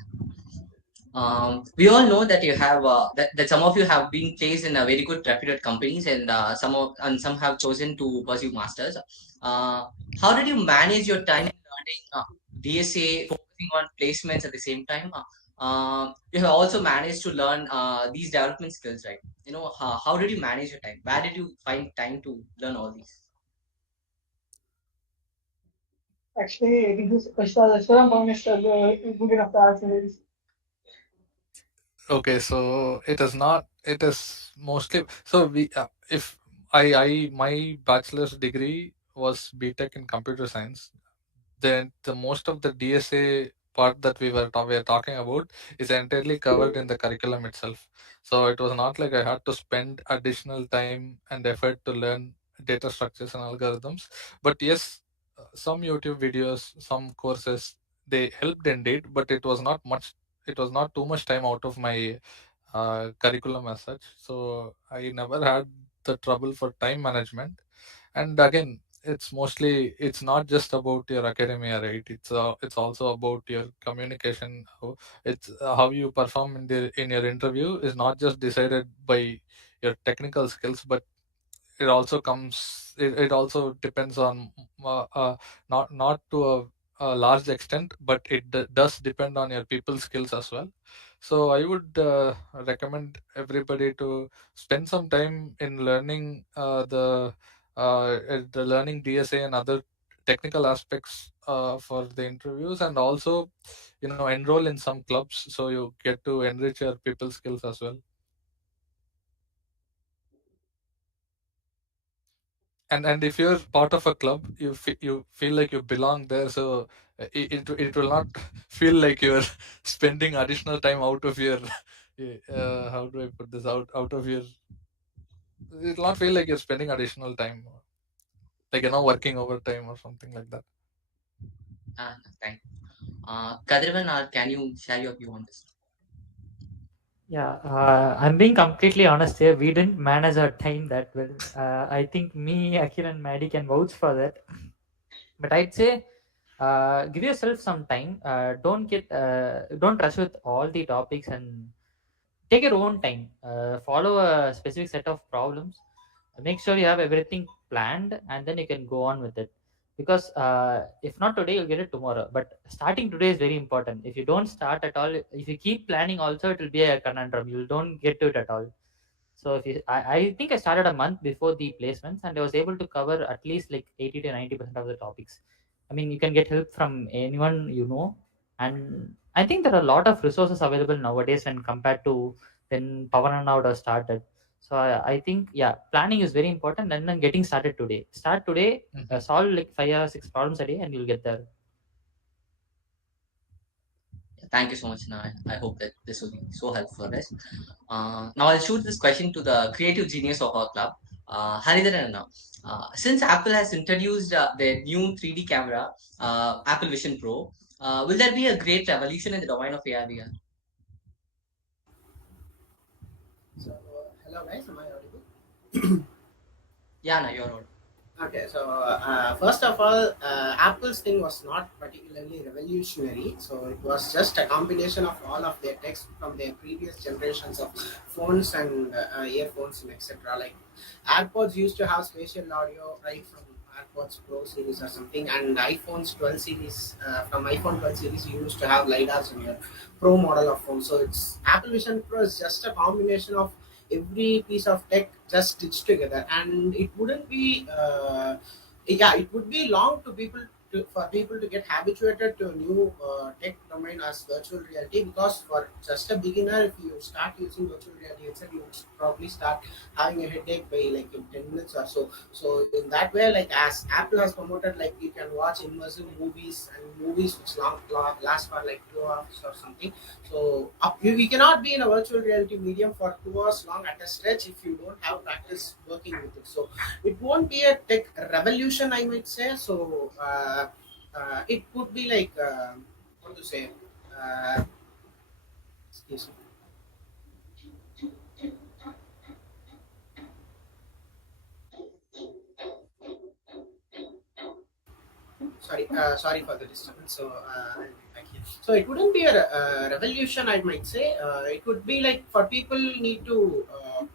We all know that you have that some of you have been placed in a very good reputed companies, and some have chosen to pursue masters. How did you manage your time learning DSA, focusing on placements at the same time? You have also managed to learn these development skills, right? How did you manage your time? Where did you find time to learn all these? Actually, I think this Shwaram is good enough to answer this. Okay, so it is not. It is mostly so we. If I my bachelor's degree was BTech in computer science, then the most of the DSA part that we are talking about is entirely covered in the curriculum itself. So it was not like I had to spend additional time and effort to learn data structures and algorithms. But yes, some YouTube videos, some courses, they helped indeed, but it was not much. It was not too much time out of my curriculum as such. So I never had the trouble for time management. And again, it's not just about your academia, right? It's also about your communication. How you perform in your interview is not just decided by your technical skills, but it also depends on not to a large extent, but it does depend on your people skills as well. So I would recommend everybody to spend some time in learning the learning DSA and other technical aspects for the interviews, and also enroll in some clubs so you get to enrich your people skills as well. And if you're part of a club, you feel like you belong there, so it will not feel like you're spending additional time out of your how do I put this, out of your, it will not feel like you're spending additional time, like working overtime or something like that. Thank you. Kadrivan, can you share your view on this? Yeah, I'm being completely honest here. We didn't manage our time that well. I think me, Akhil, and Maddie can vouch for that. But I'd say, give yourself some time. Don't rush with all the topics, and take your own time. Follow a specific set of problems. Make sure you have everything planned, and then you can go on with it. Because if not today, you'll get it tomorrow. But starting today is very important. If you don't start at all, if you keep planning, also it will be a conundrum. You don't get to it at all. So I think I started a month before the placements, and I was able to cover at least like 80 to 90% of the topics. I mean, you can get help from anyone you know, and I think there are a lot of resources available nowadays when compared to when Pavan would have started. So I think, yeah, planning is very important, and then getting started today. Start today, solve like 5 or 6 problems a day, and you'll get there. Thank you so much. Now, I hope that this will be so helpful for us. Now, I'll shoot this question to the creative genius of our club, Haridharan. Since Apple has introduced their new 3D camera, Apple Vision Pro, will there be a great revolution in the domain of AR/VR? So, hello guys, am I audible? Yeah, no, you're on. Okay, so first of all, Apple's thing was not particularly revolutionary. So it was just a combination of all of their text from their previous generations of phones and earphones and etc. Like AirPods used to have spatial audio right from AirPods Pro series or something, and iPhones 12 series from iPhone 12 series you used to have lidars in your Pro model of phone. So it's Apple Vision Pro is just a combination of every piece of tech just stitched together, and it wouldn't be yeah, it would be long to for people to get habituated to a new tech domain as virtual reality, because for just a beginner, if you start using virtual reality itself, you would probably start having a headache by like in 10 minutes or so. So in that way, like as Apple has promoted, like you can watch immersive movies and movies which last for like 2 hours or something. So we cannot be in a virtual reality medium for 2 hours long at a stretch if you don't have practice working with it. So it won't be a tech revolution, I might say. So it could be like what to say. Uh, excuse me. Sorry for the disturbance. So I'll be back here. So it wouldn't be a revolution, I might say. It would be like for people need to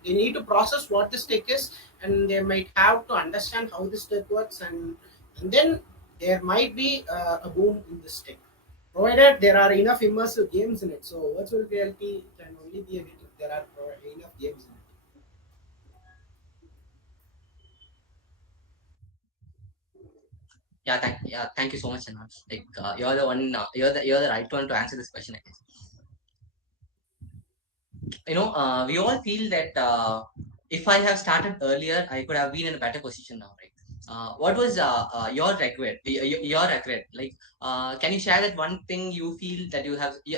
they need to process what this tech is, and they might have to understand how this tech works, and then there might be a boom in this tech, provided there are enough immersive games in it. So virtual reality can only be a hit if there are enough games in it. Thank you so much, Anand. Like you're the one, you're the right one to answer this question, I guess. We all feel that if I have started earlier, I could have been in a better position now, right? What was your regret? Your regret? Like, can you share that one thing you feel that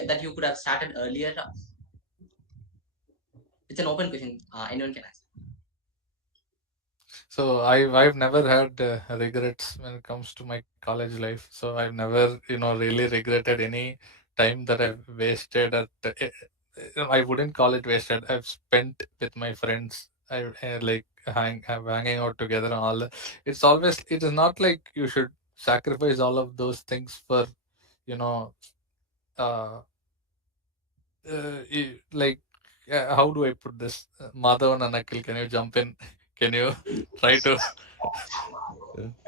that you could have started earlier? It's an open question. Anyone can answer. So I've never had regrets when it comes to my college life. So I've never really regretted any time that I've wasted at. I wouldn't call it wasted. I've spent with my friends. I like hanging out together and all that. It is not like you should sacrifice all of those things for you know uh, like how do I put this? Madhavan and Akhil, can you jump in? Can you try to?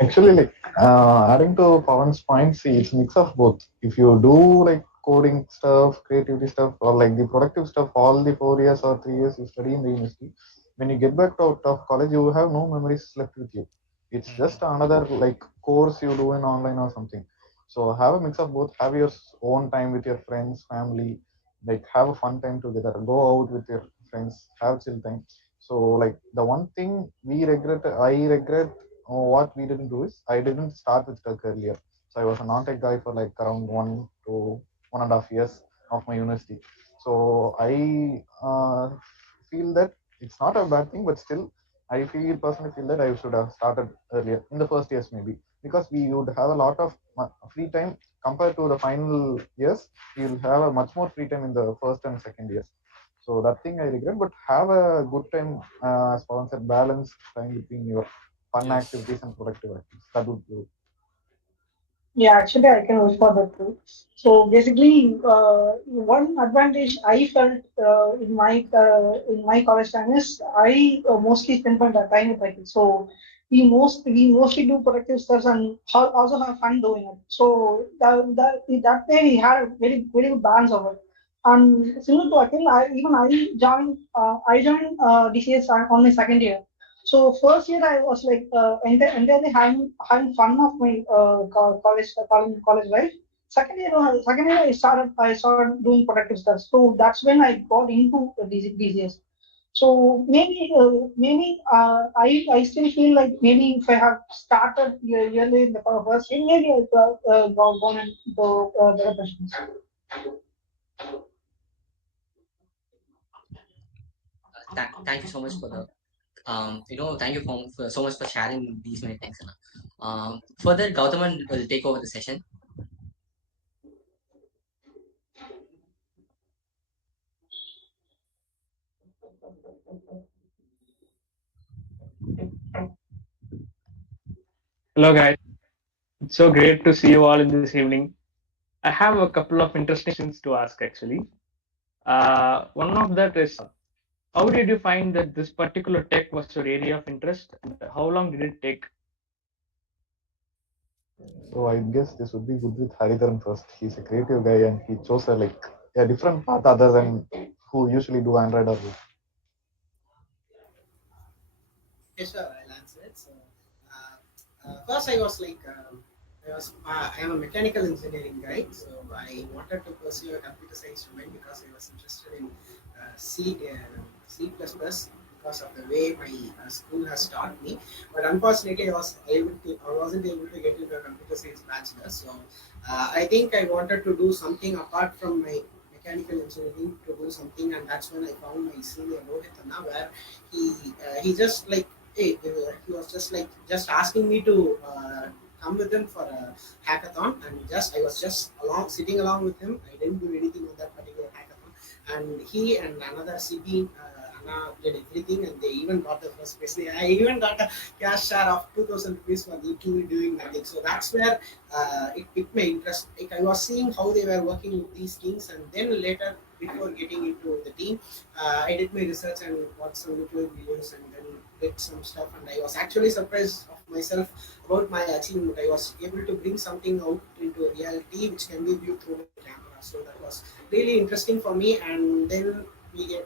Actually, like adding to Pawan's point, see, it's mix of both. If you do like coding stuff, creativity stuff, or like the productive stuff, all the 4 years or 3 years you study in the university, when you get back out of college, you have no memories left with you. It's just another like course you do in online or something. So have a mix of both. Have your own time with your friends, family, like have a fun time together. Go out with your friends, have chill time. So like the one thing I regret what we didn't do is I didn't start with tech earlier. So I was a non-tech guy for like around 1 to 1.5 years of my university. So I feel that it's not a bad thing, but still I personally feel that I should have started earlier in the first years maybe, because we would have a lot of free time compared to the final years. We will have a much more free time in the first and second years. So that thing I regret, but have a good time, as Pawan said, balance time between your fun Yes. activities and productive activities. That would be Yeah, actually, I can vouch for that too. So basically, one advantage I felt in my college time is I mostly spend my time with my kids. So we mostly do productive stuff and also have fun doing it. So that way we had a very good balance of it. And similar to Akhil, I joined DCS on my second year. So first year I was like entirely having fun of my college life. Second year I started doing productive stuff. So that's when I got into DCS. So I still feel like maybe if I have started yearly in the first year, maybe I could have gone into better positions. Thank you so much for the thank you for so much for sharing these many things. Anna. Further, Gautaman will take over the session. Hello, guys. It's so great to see you all in this evening. I have a couple of interesting questions to ask actually. One of that is, how did you find that this particular tech was your area of interest? And how long did it take? so. I guess this would be good with Haridharan first. He's a creative guy and he chose a different path other than who usually do Android or Yes, sir, I'll answer it. So, first I was like, I am a mechanical engineering guy, so I wanted to pursue a computer science domain because I was interested in C++ because of the way my school has taught me. But unfortunately, I wasn't able to get into a computer science bachelor. So, I think I wanted to do something apart from my mechanical engineering to do something, and that's when I found my senior Rohit Anna, where he just like he was just like just asking me to come with him for a hackathon, and just I was just sitting along with him. I didn't do anything on that particular hackathon, and he and another CP Anna did everything, and they even got the first place. I even got a cash share of 2,000 rupees for literally doing nothing. So that's where it piqued my interest. Like I was seeing how they were working with these things, and then later, before getting into the team, I did my research and watched some YouTube videos, and then did some stuff. And I was actually surprised of myself about my achievement. I was able to bring something out into reality which can be viewed through the camera. So that was really interesting for me. And then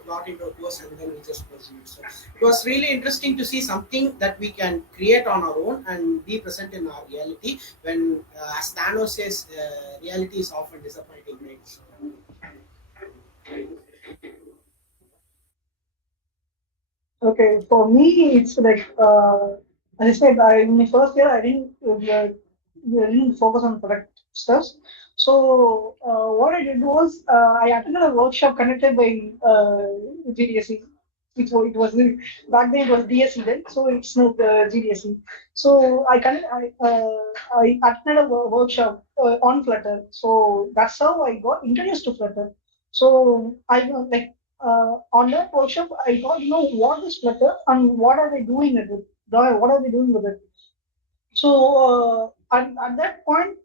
got into a course, and then we just pursued. So it was really interesting to see something that we can create on our own and be present in our reality. When, as Thanos says, reality is often disappointing, right? So, Okay, for me, it's like as I said, in my first year, I didn't focus on product stuff. So what I did was I attended a workshop conducted by GDSE. Back then it was DSE then, so it's now GDSE. So I attended a workshop on Flutter. So that's how I got introduced to Flutter. So on that workshop, I got to know what is Flutter and what are they doing with it. What are they doing with it? So at that point,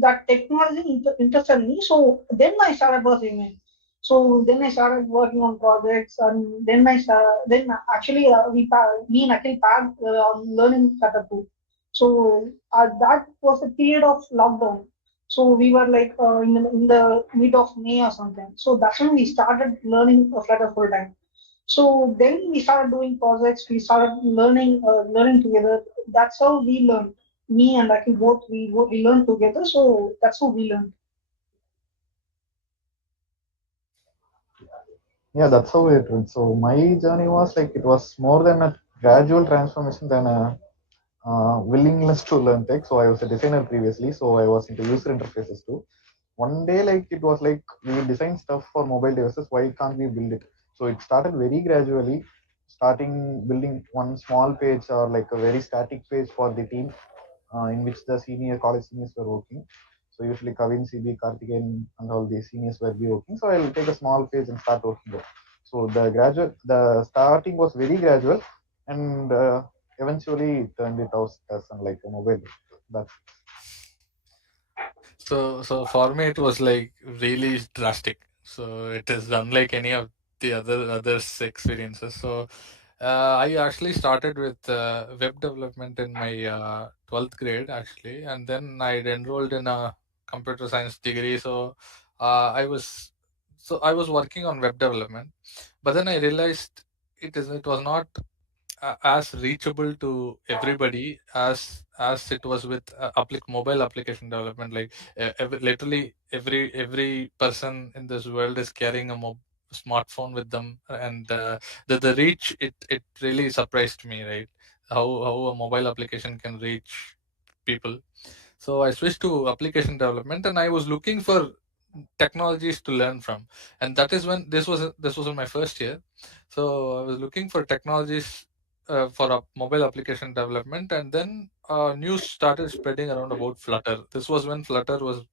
that technology interested me. So then I started pursuing it. So then I started working on projects, and then actually me and Akhil paired on learning Flutter too. So that was a period of lockdown. So we were like in the mid of May or something. So that's when we started learning Flutter full time. So then we started doing projects. We started learning together. That's how we learned. Me and Akil both we learned together. So that's how we learned. Yeah, that's how it went. So my journey was like it was more than a gradual transformation than a willingness to learn tech. So I was a designer previously, so I was into user interfaces too. One day, like it was like we design stuff for mobile devices. Why can't we build it? So it started very gradually, starting building one small page or like a very static page for the team in which the senior college seniors were working. So usually Kavin, CB, Karthikeyan, and all the seniors were be working. So I'll take a small page and start working there. So the starting was very gradual, and eventually it turned it out as like a mobile. That's So for me, it was like really drastic. So it is unlike any of the others experiences. So I actually started with web development in my 12th grade actually, and then I enrolled in a computer science degree. So I was working on web development, but then I realized it was not as reachable to everybody as it was with mobile application development. Like literally every person in this world is carrying a smartphone with them, and the reach, it really surprised me, right? How a mobile application can reach people. So I switched to application development, and I was looking for technologies to learn from. And that is when this was in my first year. So I was looking for technologies for a mobile application development, and then news started spreading around about Flutter. This was when Flutter was,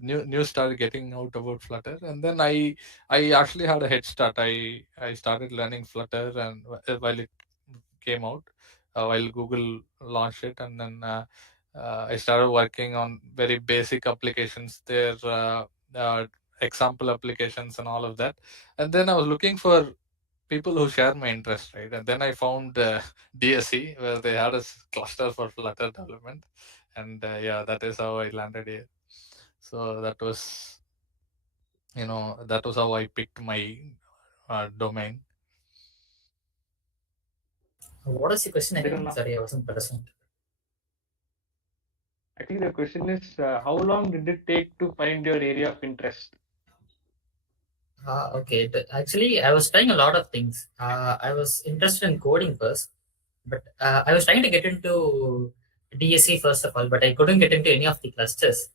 news started getting out about Flutter, and then I actually had a head start. I started learning Flutter, and while it came out, while Google launched it, and then I started working on very basic applications there, uh, example applications and all of that. And then I was looking for people who share my interest, right? And then I found DSE, where they had a cluster for Flutter development, and yeah, that is how I landed here. So that was how I picked my domain. What was your question I don't again? know. Sorry, I wasn't present. I think the question is, how long did it take to find your area of interest? Okay. Actually, I was trying a lot of things. I was interested in coding first, but I was trying to get into DSC first of all, but I couldn't get into any of the clusters.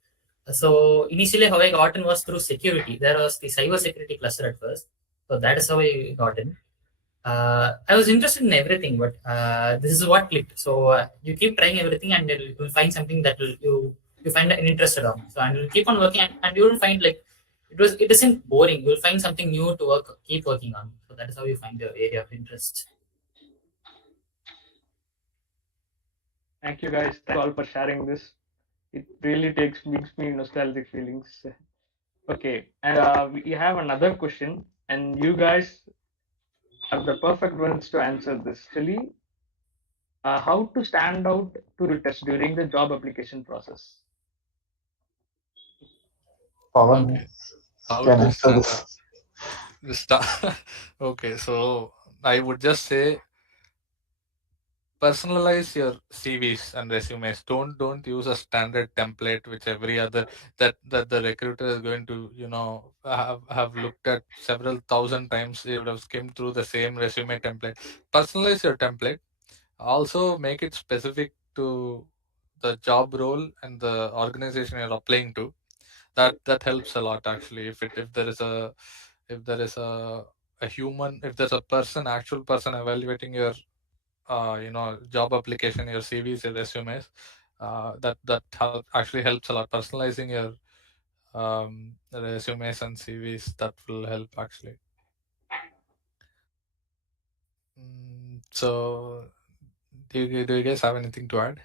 So initially, how I got in was through security. There was the cyber security cluster at first, so that is how I got in. I was interested in everything, but this is what clicked. So you keep trying everything, and you'll find something that you find interested on. So and you'll keep on working, and you will find like it isn't boring. You'll find something new to keep working on. So that is how you find your area of interest. Thank you guys. Thank you all for sharing this. It really gives me nostalgic feelings. Okay, and we have another question, and you guys are the perfect ones to answer this. Actually, how to stand out to the test during the job application process? Pawan Okay, how can to answer stand out? this. Okay, so I would just say personalize your CVs and resumes. Don't use a standard template which every other that the recruiter is going to have looked at several thousand times. They would have skimmed through the same resume template. Personalize your template. Also make it specific to the job role and the organization you're applying to. That helps a lot actually. If there is a human, if there's a person, actual person evaluating your job application, your CVs, your resumes, actually helps a lot. Personalizing your resumes and CVs, that will help actually. So do you guys have anything to add?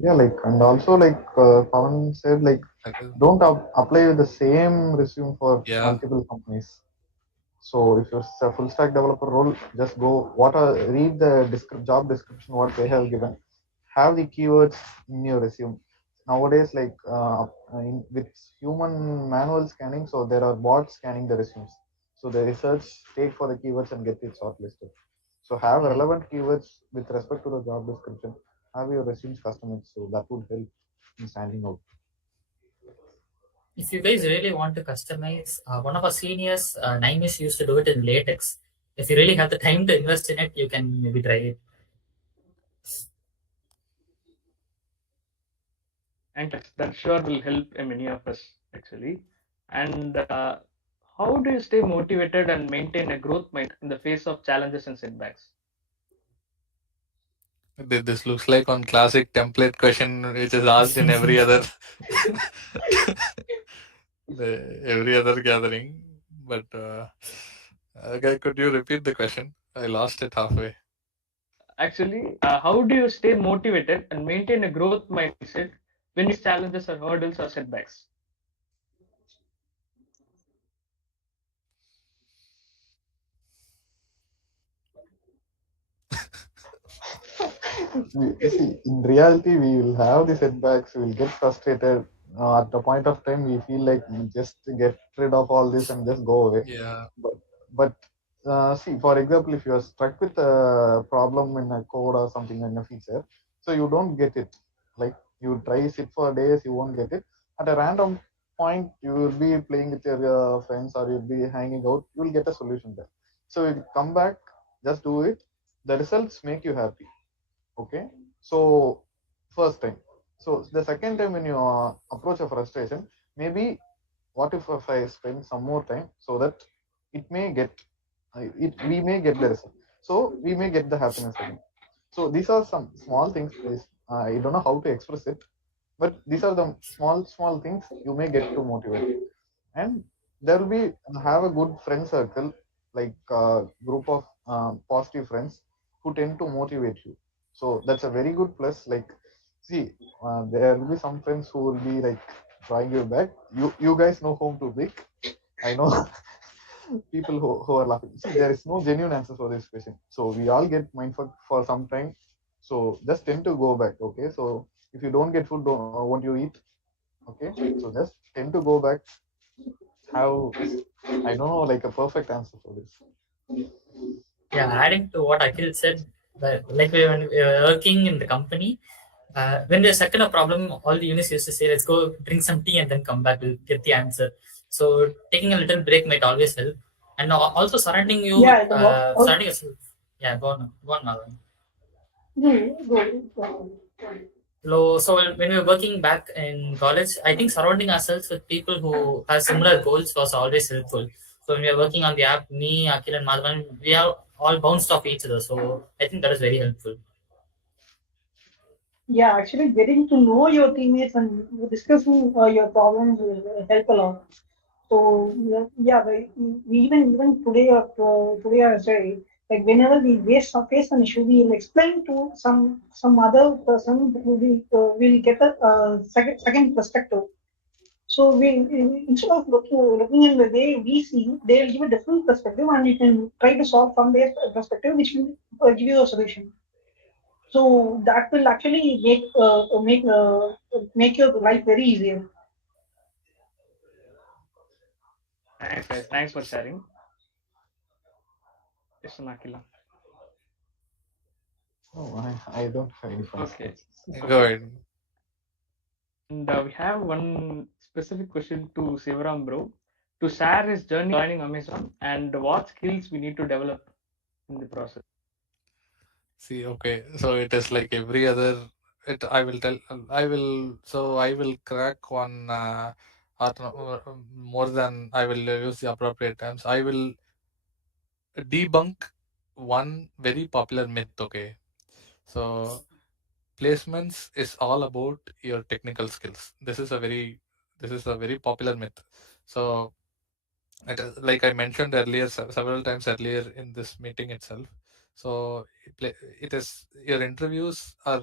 Yeah, like and also like Pawan said, like Okay. don't apply with the same resume for Yeah. multiple companies. So if you're a full stack developer role, just go read the job description what they have given. Have the keywords in your resume. Nowadays, like with human manual scanning, so there are bots scanning the resumes. So the research take for the keywords and get it shortlisted. So have relevant keywords with respect to the job description. Have your resumes customized, so that would help in standing out. If you guys really want to customize, one of our seniors, Naimish, used to do it in latex. If you really have the time to invest in it, you can maybe try it. And that sure will help many of us actually. And how do you stay motivated and maintain a growth mind in the face of challenges and setbacks? This looks like on classic template question which is asked in every other every other gathering. But okay, could you repeat the question? I lost it halfway. Actually, how do you stay motivated and maintain a growth mindset when you challenges or hurdles or setbacks? See, in reality, we will have the setbacks. We will get frustrated. At the point of time, we feel like we just get rid of all this and just go away. Yeah. But see, for example, if you are stuck with a problem in a code or something in a feature, so you don't get it. Like you try sit for days, you won't get it. At a random point, you will be playing with your friends or you'll be hanging out. You will get a solution there. So you come back, just do it. The results make you happy. Okay, so first time. So the second time when you approach a frustration, maybe what if I spend some more time so that it may get we may get the result, so we may get the happiness again. So these are some small things, guys. I don't know how to express it, but these are the small things you may get to motivate. And there will be have a good friend circle, like a group of positive friends who tend to motivate you. So that's a very good plus. Like, see, there will be some friends who will be like trying your back. You guys know whom to pick. I know people who are laughing. See, there is no genuine answer for this question. So we all get mindfuck for some time. So just tend to go back. Okay. So if you don't get food, won't you eat? Okay. So just tend to go back. Have I don't know like a perfect answer for this. Yeah, adding to what Akhil said, like when we were working in the company, when we're stuck in a problem, all the units used to say, let's go drink some tea and then come back, we'll get the answer. So taking a little break might always help. And also surrounding you with, Yeah, surrounding yourself. Yeah, go on, Marvin. go. So when we were working back in college, I think surrounding ourselves with people who have similar goals was always helpful. So when we were working on the app, me, Akhil, and Madhavan, we are all bounced off each other. So I think that is very helpful. Yeah, actually getting to know your teammates and discussing your problems will help a lot. So yeah, we even today today I say like whenever we face an issue, we'll explain to some other person who will get a second perspective. So instead of looking in the way we see, they'll give a different perspective, and you can try to solve from their perspective, which will give you a solution. So that will actually make your life very easier. Thanks, guys. Thanks for sharing. Yes, Nakila. Oh, I don't have any friends. Okay. Go ahead. And we have one specific question to Sivaram bro to share his journey joining Amazon and what skills we need to develop in the process. See, okay, so it is like every other. I will tell. I will. So I will crack one. More than I will use the appropriate terms. I will debunk one very popular myth. Okay, so placements is all about your technical skills. This is a very popular myth. So it is, like I mentioned earlier, several times earlier in this meeting itself. So it is your interviews are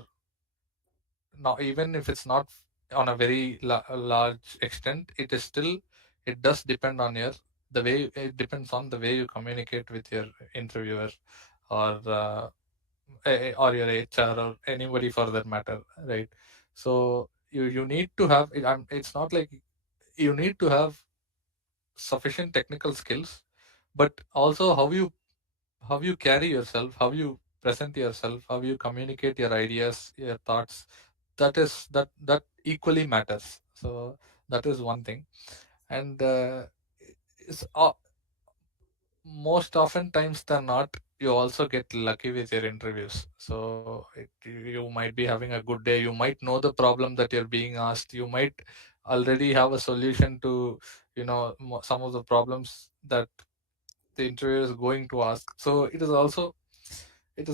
not, even if it's not on a very large extent, it is still, it does depend on your the way it depends on the way you communicate with your interviewer, or or your HR, or anybody for that matter, right? So you need to have it's not like you need to have sufficient technical skills, but also how you carry yourself, how you present yourself, how you communicate your ideas, your thoughts. That equally matters. So that is one thing. And it's most often times than not, you also get lucky with your interviews. So you might be having a good day, you might know the problem that you're being asked, you might already have a solution to some of the problems that the interviewer is going to ask. So it is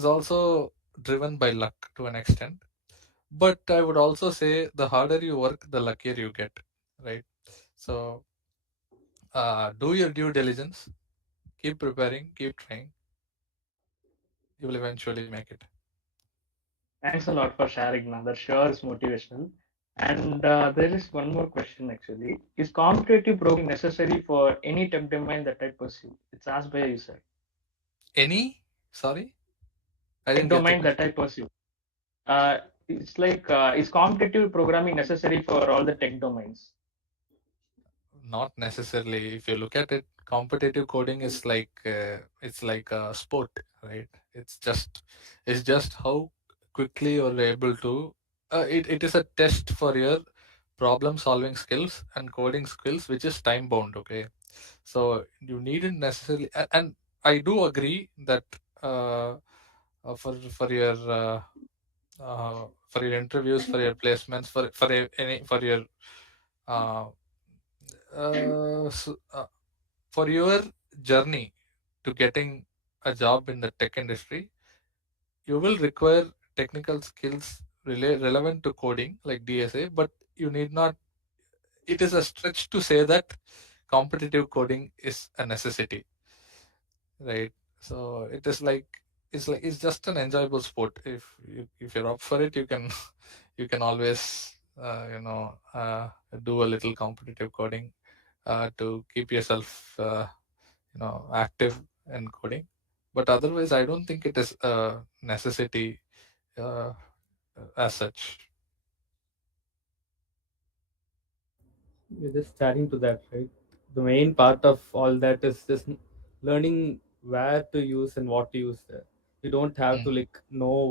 also driven by luck to an extent. But I would also say the harder you work, the luckier you get, right? So do your due diligence, keep preparing, keep trying. You will eventually make it. Thanks a lot for sharing, man. That sure is motivational. And there is one more question actually. Is competitive programming necessary for any tech domain that I pursue? It's asked by a user. Any? Sorry? I Tech didn't get the domain that question. I pursue. It's like, is competitive programming necessary for all the tech domains? Not necessarily. If you look at it, competitive coding is like it's like a sport, right? It's just how quickly you're able to. It is a test for your problem solving skills and coding skills, which is time bound. Okay, so you needn't necessarily. And I do agree that for your for your interviews, for your placements, for your uh, so, for your journey to getting a job in the tech industry, you will require technical skills relevant to coding like DSA, but you need not. It is a stretch to say that competitive coding is a necessity, right? So it's just an enjoyable sport. If you're up for it, you can you can always do a little competitive coding to keep yourself active in coding. But otherwise, I don't think it is a necessity uh, as such. We're just adding to that, right? The main part of all that is just learning where to use and what to use there. You don't have to like know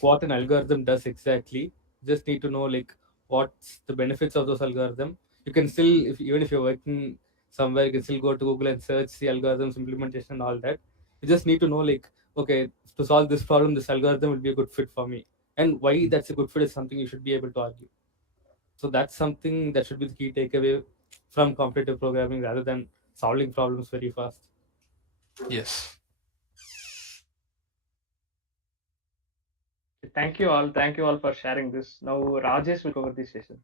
what an algorithm does exactly. You just need to know like what's the benefits of those algorithm. You can still, if even if you're working somewhere, you can still go to Google and search the algorithms implementation and all that. You just need to know like, okay, to solve this problem, this algorithm will be a good fit for me, and why that's a good fit is something you should be able to argue. So that's something that should be the key takeaway from competitive programming rather than solving problems very fast. Yes. Thank you all. Thank you all for sharing this. Now Rajesh will cover this session.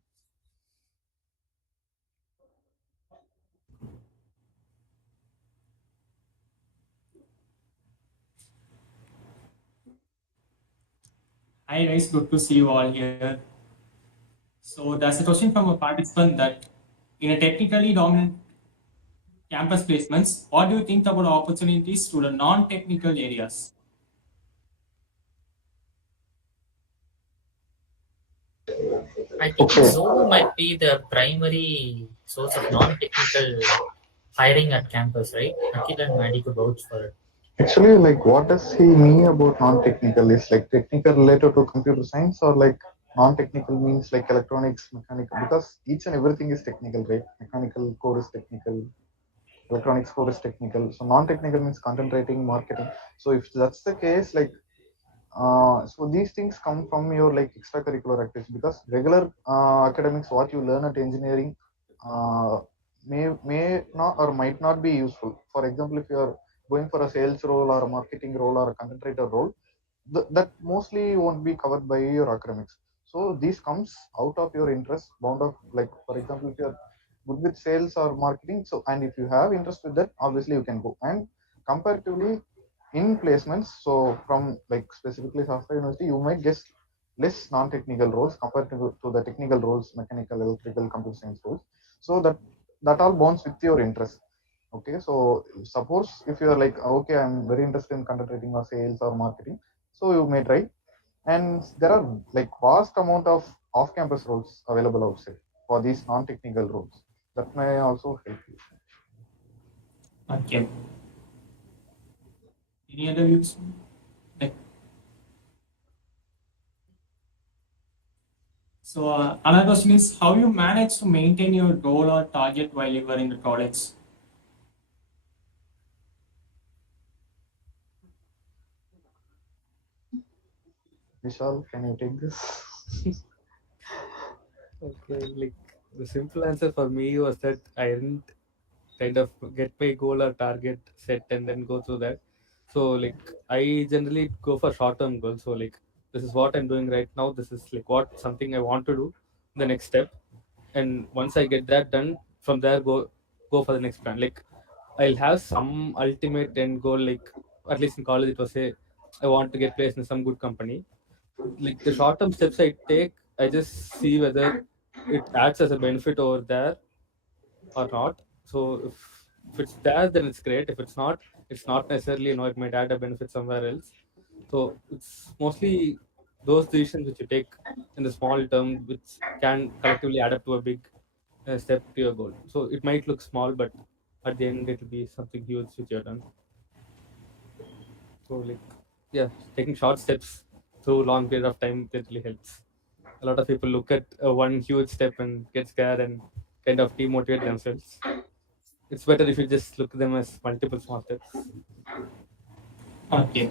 Hi guys, good to see you all here. So there's a question from a participant that in a technically dominant campus placements, what do you think about opportunities to the non-technical areas? I think Zoho might be the primary source of non-technical hiring at campus, right? Akhil and Maddie could vouch for it. Actually, like, what does he mean about non-technical? Is like technical related to computer science, or like non-technical means like electronics, mechanical? Because each and everything is technical, right? Mechanical core is technical, electronics core is technical. So non-technical means content writing, marketing. So if that's the case, like, so these things come from your like extracurricular activities, because regular academics, what you learn at engineering, uh, may not or might not be useful. For example, if you are going for a sales role or a marketing role or a content writer role, that mostly won't be covered by your academics. So this comes out of your interest bound of, like, for example, if you're good with sales or marketing, so, and if you have interest with that, obviously you can go. And comparatively in placements, so from like specifically Shastra University, you might get less non-technical roles compared to the technical roles, mechanical, electrical, computer science roles. So that all bonds with your interest. Okay, so suppose if you are like, okay, I'm very interested in content writing or sales or marketing, so you may try. And there are like vast amount of off-campus roles available outside for these non-technical roles. That may also help you. Okay. Any other views? Like, so another question is how you manage to maintain your goal or target while you were in the college. Vishal, can you take this? Okay, like the simple answer for me was that I didn't kind of get my goal or target set and then go through that. So like I generally go for short term goals. So like this is what I'm doing right now. This is like what something I want to do. The next step, and once I get that done, from there go for the next plan. Like I'll have some ultimate end goal. Like at least in college, it was say I want to get placed in some good company. Like the short term steps I take, I just see whether it acts as a benefit over there or not. So if it's there, then it's great. If it's not necessarily, it might add a benefit somewhere else. So it's mostly those decisions which you take in the small term, which can collectively add up to a big step to your goal. So it might look small, but at the end, it will be something huge which you're done. So like, yeah, taking short steps through long period of time that really helps. A lot of people look at one huge step and get scared and kind of demotivate themselves. It's better if you just look at them as multiple small steps. Okay.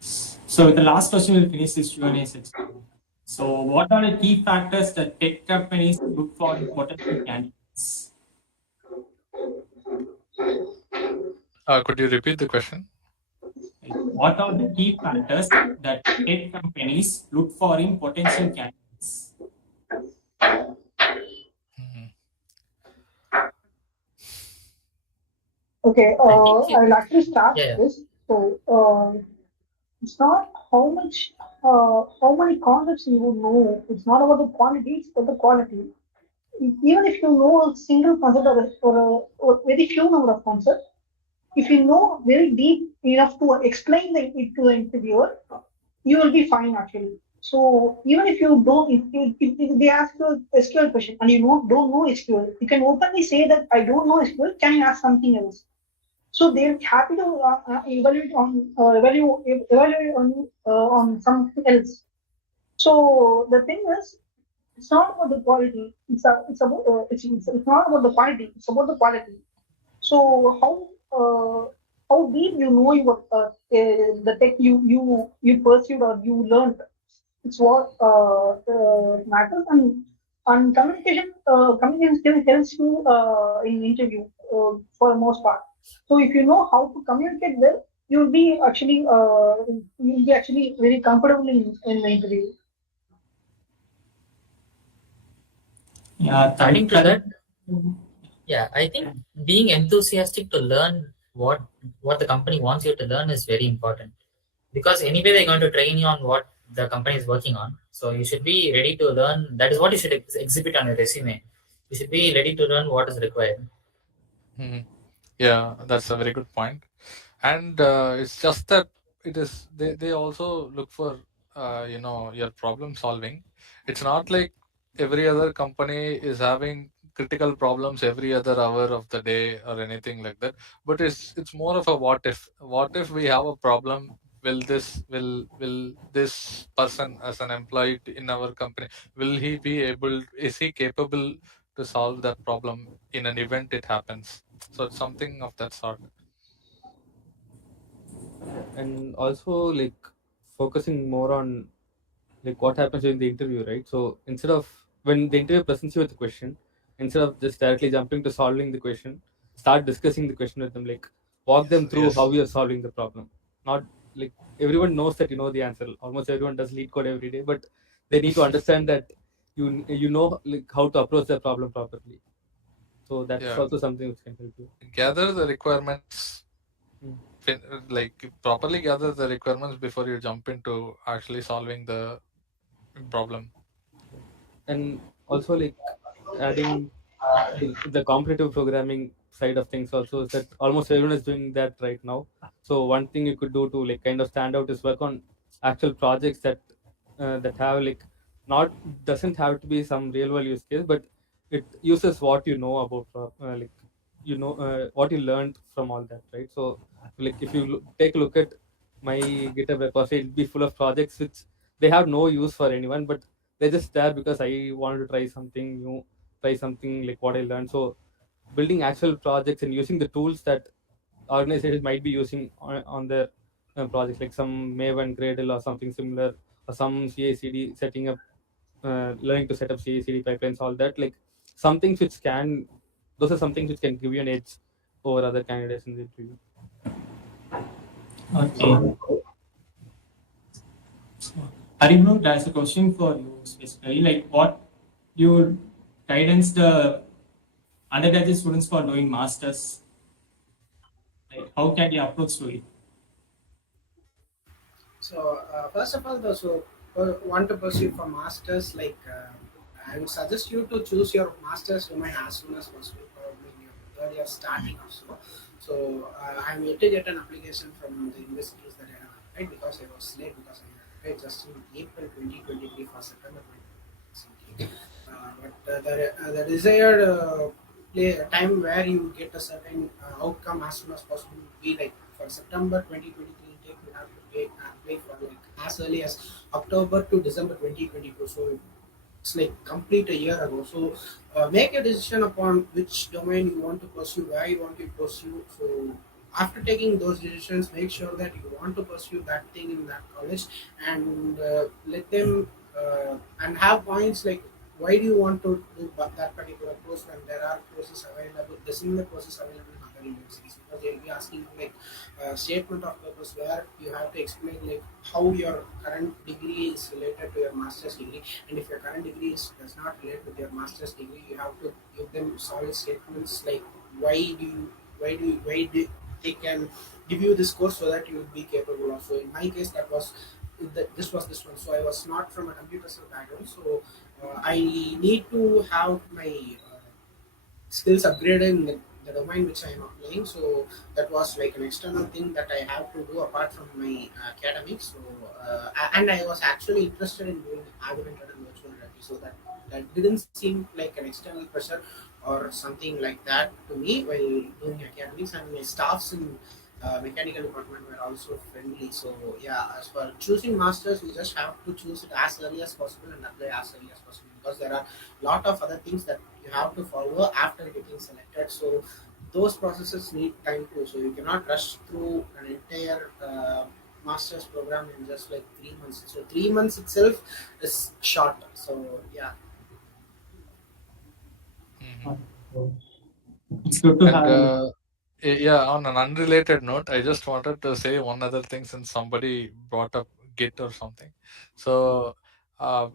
So with the last question, we'll finish this Q&A section. So what are the key factors that tech companies look for in potential candidates? Could you repeat the question? What are the key factors that tech companies look for in potential candidates? Okay, I think it, I'll actually start yeah, with yeah. this. So, it's not how many concepts you would know. It's not about the quantity, it's about the quality. Even if you know a single concept or a very few number of concepts, if you know very deep enough to explain it to the interviewer, you will be fine actually. So even if you don't, if they ask you a SQL question and you don't know SQL, you can openly say that I don't know SQL. Can you ask something else? So they're happy to evaluate on something else. So the thing is, it's not about the quality. It's not about the quality. It's about the quality. So how deep you know the tech you pursued or you learned. It's what matters, and communication skill helps you in interview for the most part. So if you know how to communicate well, you'll be actually very comfortable in the interview. Yeah, Adding thank to that, you. yeah, I think being enthusiastic to learn what the company wants you to learn is very important because anyway they're going to train you on what the company is working on. So you should be ready to learn. That is what you should exhibit on your resume. You should be ready to learn what is required. Mhm. Yeah, that's a very good point. And it's just that they also look for your problem solving. It's not like every other company is having critical problems every other hour of the day or anything like that. But it's more of a what if we have a problem. Will this person as an employee in our company, is he capable to solve that problem in an event it happens? So it's something of that sort. Yeah, and also like focusing more on like what happens during the interview, right? So instead of when the interview presents you with a question, instead of just directly jumping to solving the question, start discussing the question with them. Like walk them through how Yes. you are solving the problem. Not like everyone knows that you know the answer. Almost everyone does lead code every day, but they need to understand that you know like how to approach the problem properly. So that's Yeah. also something which can help you. Gather the requirements, Mm. like properly gather the requirements before you jump into actually solving the problem. And also like adding the competitive programming side of things also is that almost everyone is doing that right now. So one thing you could do to like kind of stand out is work on actual projects that have like not doesn't have to be some real world use case, but it uses what you know about what you learned from all that, right? So like if you take a look at my GitHub repository, it'll be full of projects which they have no use for anyone, but they're just there because I wanted to try something new, try something like what I learned. So building actual projects and using the tools that organizations might be using on their projects, like some Maven, Gradle, or something similar, or some CI/CD setting up, learning to set up CI/CD pipelines, all that. Like some things which can, those are some things which can give you an edge over other candidates in the interview. Okay. Haribro, there's a question for you specifically. Like, what your guidance the undergraduate students for doing masters? Like, how can they approach to it? So first of all, those who want to pursue for masters, I would suggest you to choose your master's domain as soon as possible, probably in your third year starting also. So I'm yet to get an application from the universities that I have applied because I was late because I applied just in April 2023 for September 2023. The desired time where you get a certain outcome as soon as possible would be like for September 2023 intake, you have to apply for like as early as October to December 2022. So it's like complete a year ago. So make a decision upon which domain you want to pursue, where you want to pursue. So after taking those decisions, make sure that you want to pursue that thing in that college, and let them and have points like why do you want to do that particular course when there are courses available, the similar courses available in other universities, because they'll be asking you like statement of purpose where you have to explain like how your current degree is related to your master's degree, and if your current degree does not relate with your master's degree, you have to give them solid statements like why do they can give you this course so that you would be capable of. So in my case, this was this one. So I was not from a computer science background, so I need to have my skills upgraded in the domain which I am applying. So that was like an external thing that I have to do apart from my academics. So and I was actually interested in doing augmented and virtual reality. So that didn't seem like an external pressure or something like that to me while doing academics, and my staffs in mechanical department were also friendly. So yeah, as for choosing masters, you just have to choose it as early as possible and apply as early as possible, because there are a lot of other things that you have to follow after getting selected. So those processes need time too. So you cannot rush through an entire master's program in just like 3 months. So 3 months itself is short. So yeah. It's good to have. And yeah, on an unrelated note, I just wanted to say one other thing since somebody brought up Git or something. So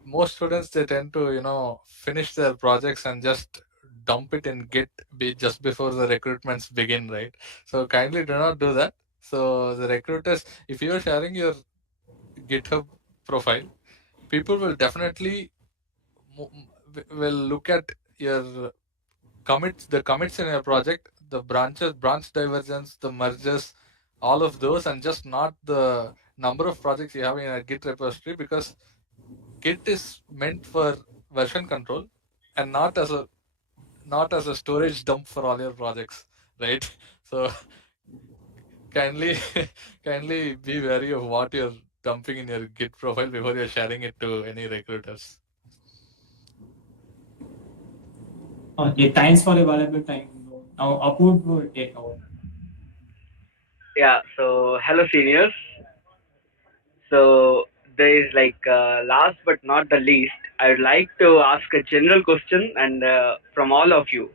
most students, they tend to finish their projects and just dump it in Git just before the recruitments begin, right? So kindly do not do that. So the recruiters, if you are sharing your GitHub profile, people will definitely will look at your the commits in your project, the branch divergence, the merges, all of those, and just not the number of projects you have in a Git repository, because Git is meant for version control and not as a storage dump for all your projects, right? So kindly kindly be wary of what you're dumping in your Git profile before you're sharing it to any recruiters. Okay, thanks for the valuable time. Now, Apoorv will take over. Yeah, so hello seniors. So there is last but not the least, I would like to ask a general question and from all of you.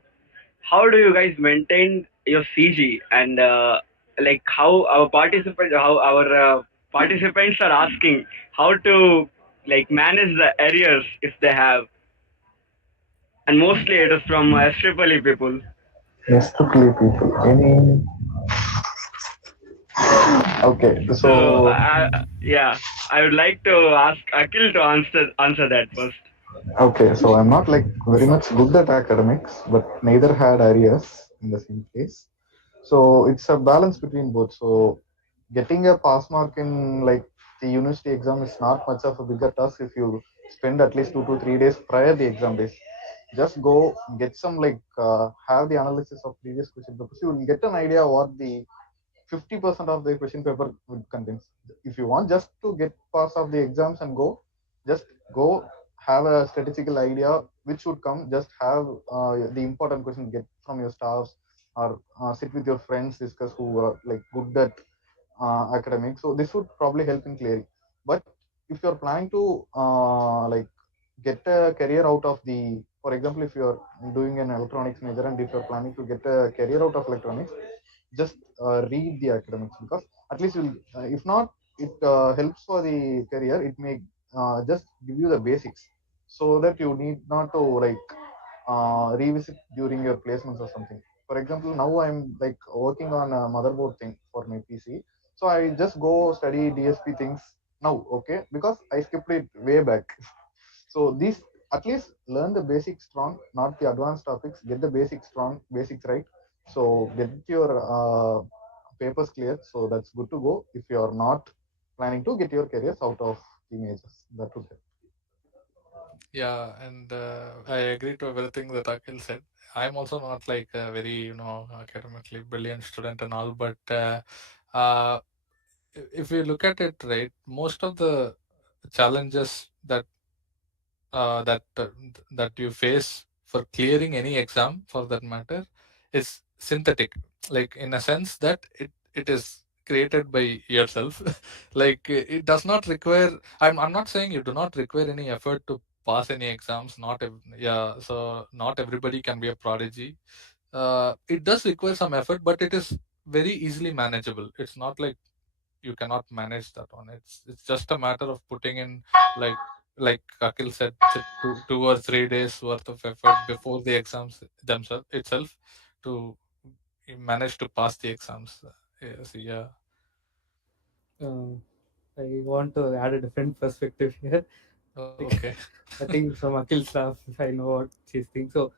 How do you guys maintain your CG, and how our participants are asking how to manage the areas if they have, and mostly it is from SEEE people. Yes, to play people. Any? Okay, So so yeah, I would like to ask Akhil to answer that first. okay, so I'm not like very much good at academics, but neither had areas. in the same place. So it's a balance between both. So getting a pass mark in like the university exam is not much of a bigger task if you spend at least 2 to 3 days prior the exam days. Just go get some have the analysis of previous question papers. You will get an idea what the 50% of the question paper would contain. If you want just to get pass of the exams and go, just go have a statistical idea which would come. Just have the important question get from your staffs, or sit with your friends, discuss who are like good at academics. So this would probably help in clearing. But if you're planning to get a career out of the, for example, if you're doing an electronics major and if you're planning to get a career out of electronics, just read the academics, because at least you'll, if not, it helps for the career. It may just give you the basics so that you need not to revisit during your placements or something. For example, now I'm like working on a motherboard thing for my PC, so I just go study DSP things now, okay, because I skipped it way back. So these, at least learn the basics strong, not the advanced topics. Get the basics strong, basics right. So get your papers clear. So that's good to go if you are not planning to get your careers out of the majors. That would help. Yeah, and I agree to everything that Akhil said. I'm also not like a very, academically brilliant student and all, but uh, if you look at it, right, most of the challenges that you face for clearing any exam, for that matter, is synthetic. Like in a sense that it is created by yourself. Like it does not require. I'm not saying you do not require any effort to pass any exams. Yeah. So not everybody can be a prodigy. It does require some effort, but it is very easily manageable. It's not like you cannot manage that one. It's just a matter of putting in, like Akil said, 2 or 3 days worth of effort before the exams themselves itself to manage to pass the exams. Yes, yeah. Uh, I want to add a different perspective here. Okay. I think from Akhil's stuff, I know what she's thinking. So,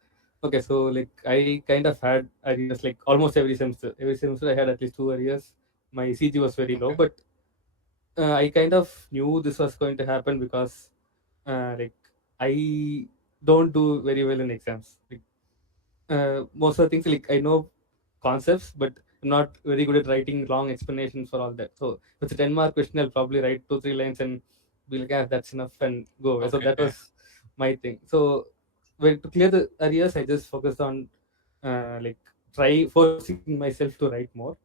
okay, so like I kind of had arrears like almost every semester. Every semester I had at least 2 arrears. My CG was very low, Okay. but I kind of knew this was going to happen because like I don't do very well in exams. Like most of the things, like I know concepts, but I'm not very good at writing long explanations for all that. So if it's a 10-mark question, I'll probably write 2 3 lines and be like, ah, that's enough and go away. So Okay. that was my thing. So when to clear the arrears, I just focused on like try forcing myself to write more.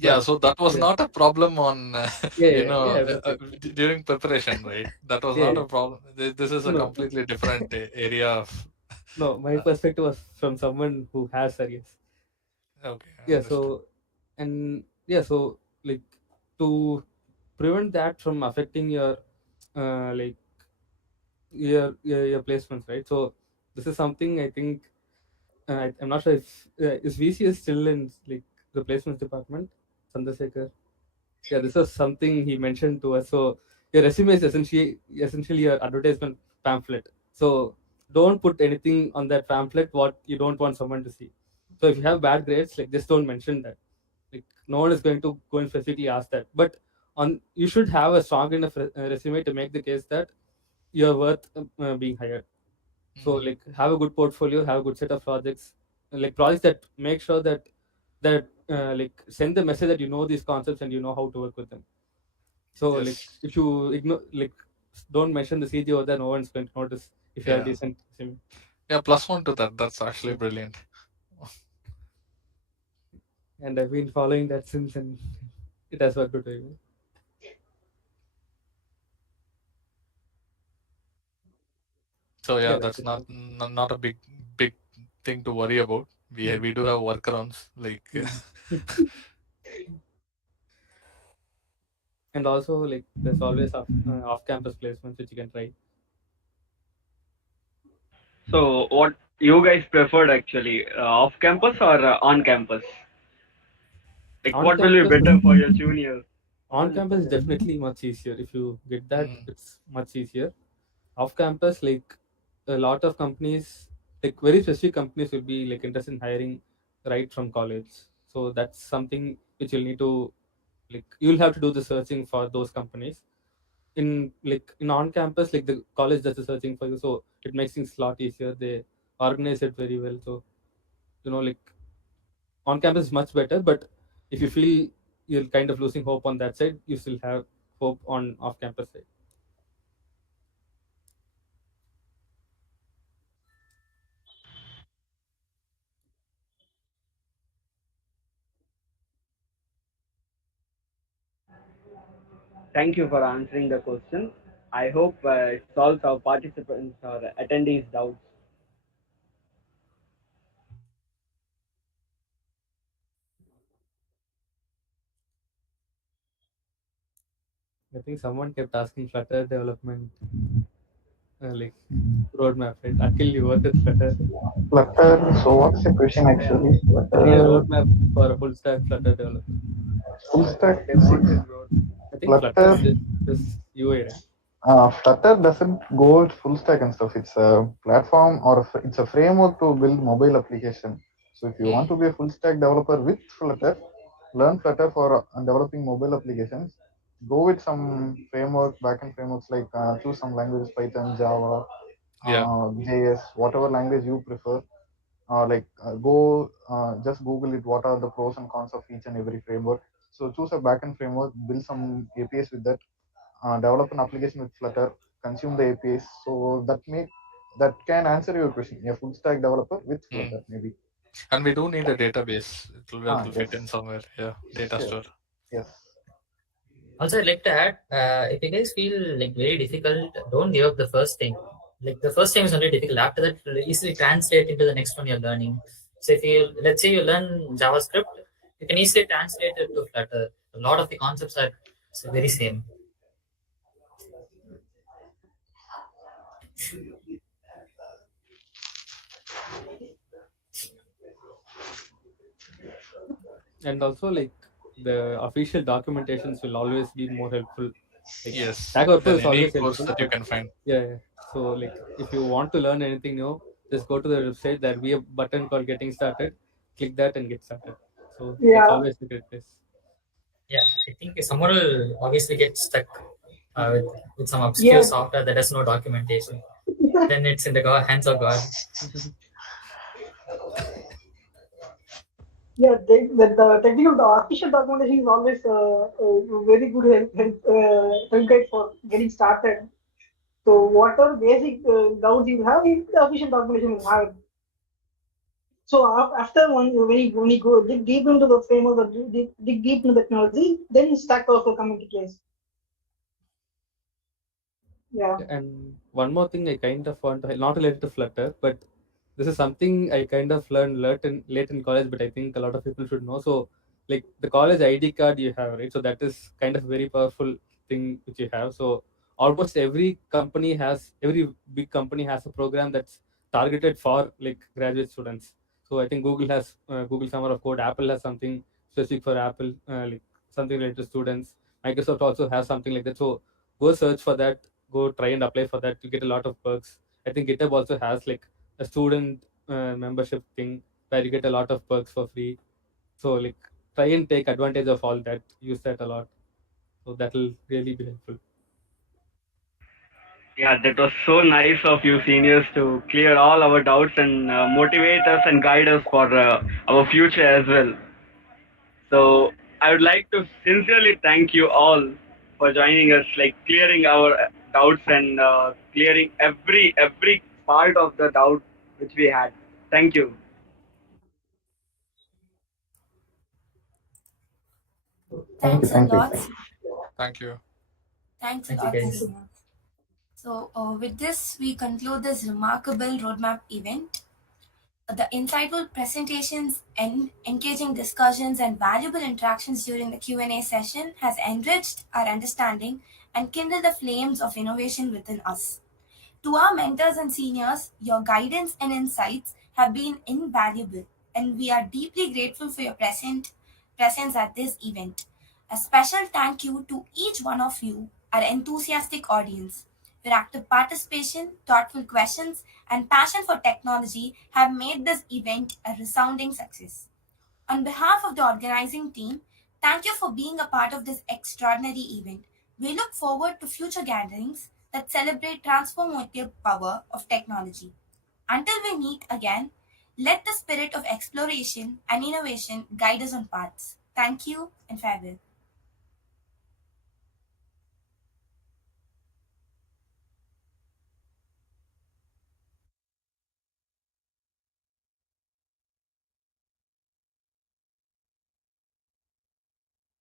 But Yeah, so that was yeah, not a problem on, yeah, yeah, yeah, okay. during preparation, right? That was Yeah, not yeah. a problem. This is a No, completely different area of. no, my perspective was from someone who has arrears. Okay, Yeah, understood. so and yeah, so like to prevent that from affecting your like your placements, right? So this is something I think I'm not sure if is VCS still in like the placements department, Chandrasekhar. Yeah, this was something he mentioned to us. So your resume is essentially your advertisement pamphlet. So don't put anything on that pamphlet what you don't want someone to see. So if you have bad grades, like just don't mention that. Like no one is going to go and specifically ask that. But on you should have a strong enough resume to make the case that you're worth being hired. So Mhm. like have a good portfolio, have a good set of projects, like projects that make sure that like send the message that you know these concepts and you know how to work with them. So like Yes. if you ignore like don't mention the CG over there, no one's going to notice if you have Yeah. decent resume. Yeah. Plus one to that. That's actually Yeah. brilliant. And I've been following that since, and it has worked out very well. So Yeah, yeah, that's that's it. not a big thing to worry about. We do have workarounds like. Mm. And also like there's always off campus placements which you can try. So, what you guys preferred actually, off campus or on campus? Like, On what will be campus better for your junior? What on will you campus is prefer? definitely much easier. If you get that, Mm, it's much easier. Off campus, like a lot of companies, like very specific companies will be like interested in hiring right from college. So that's something which you'll need to, like, you'll have to do the searching for those companies. In on campus, like the college does the searching for you, so it makes things a lot easier. They organize it very well. So like on campus is much better, but if you feel you're kind of losing hope on that side, you still have hope on off campus side. Thank you for answering the question. I hope it solves our participants or attendees' doubts. I think someone kept asking Flutter development, like roadmap, right? Akhil, you work with Flutter. Flutter. So what's the question actually? I think a Flutter. roadmap for a full stack Flutter developer. Full stack. They wanted road. I think Flutter Flutter. is just UI, right? Flutter doesn't go with full stack and stuff. It's a platform or it's a framework to build mobile application. So if you want to be a full stack developer with Flutter, learn Flutter for developing mobile applications. Go with some framework, backend frameworks like choose some languages, Python, Java, Yeah. JS, whatever language you prefer. Go just Google it. What are the pros and cons of each and every framework? So choose a backend framework, build some APIs with that, develop an application with Flutter, consume the APIs. So that can answer your question. A full stack developer with Mm. Flutter, maybe. And we do need a database. It'll Yes, fit in somewhere. Yeah, data sure. store. Yes. Also, I'd like to add, if you guys feel like very difficult, don't give up the first thing. Like the first thing is only difficult. After that, it will easily translate into the next one you're learning. So if you, let's say you learn JavaScript, you can easily translate it to Flutter. A lot of the concepts are very same. And also, like, the official documentations will always be more helpful. Like Yes. Stack Overflow Then is any always course helpful, that you but can find. yeah. So like if you want to learn anything new, just go to the website. There'll be a button called Getting Started. Click that and get started. So that's Yeah. always a great place. Yeah, I think someone will obviously get stuck with some obscure Yeah. software that has no documentation. Then it's in the hands of God. Yeah, the technical, the official documentation is always a very good help guide for getting started. So whatever basic doubts you have, the official documentation will have it. So after when you go dig deep into the framework, or dig deep into the technology, then Stack Overflow come into place. Yeah. And one more thing I kind of want to, not related to Flutter, but this is something I kind of learned late in college, but I think a lot of people should know. So, like the college ID card you have, right? So that is kind of very powerful thing which you have. So almost every big company has a program that's targeted for like graduate students. So I think Google has Google Summer of Code. Apple has something specific for Apple, like something related to students. Microsoft also has something like that. So go search for that, go try and apply for that. You get a lot of perks. I think GitHub also has like a student membership thing where you get a lot of perks for free. So like try and take advantage of all that. Use that a lot. So that will really be helpful. Yeah, that was so nice of you seniors to clear all our doubts and motivate us and guide us for our future as well. So I would like to sincerely thank you all for joining us, like clearing our doubts and clearing every part of the doubt which we had. Thank you. Thanks a Thank you. lot. Thank you. Thanks a Thank you, lot, guys. senior. So, with this, we conclude this remarkable roadmap event. The insightful presentations and engaging discussions and valuable interactions during the Q&A session has enriched our understanding and kindled the flames of innovation within us. To our mentors and seniors, your guidance and insights have been invaluable, and we are deeply grateful for your presence at this event. A special thank you to each one of you, our enthusiastic audience. Your active participation, thoughtful questions, and passion for technology have made this event a resounding success. On behalf of the organizing team, thank you for being a part of this extraordinary event. We look forward to future gatherings that celebrate transformative power of technology. Until we meet again, let the spirit of exploration and innovation guide us on paths. Thank you and farewell.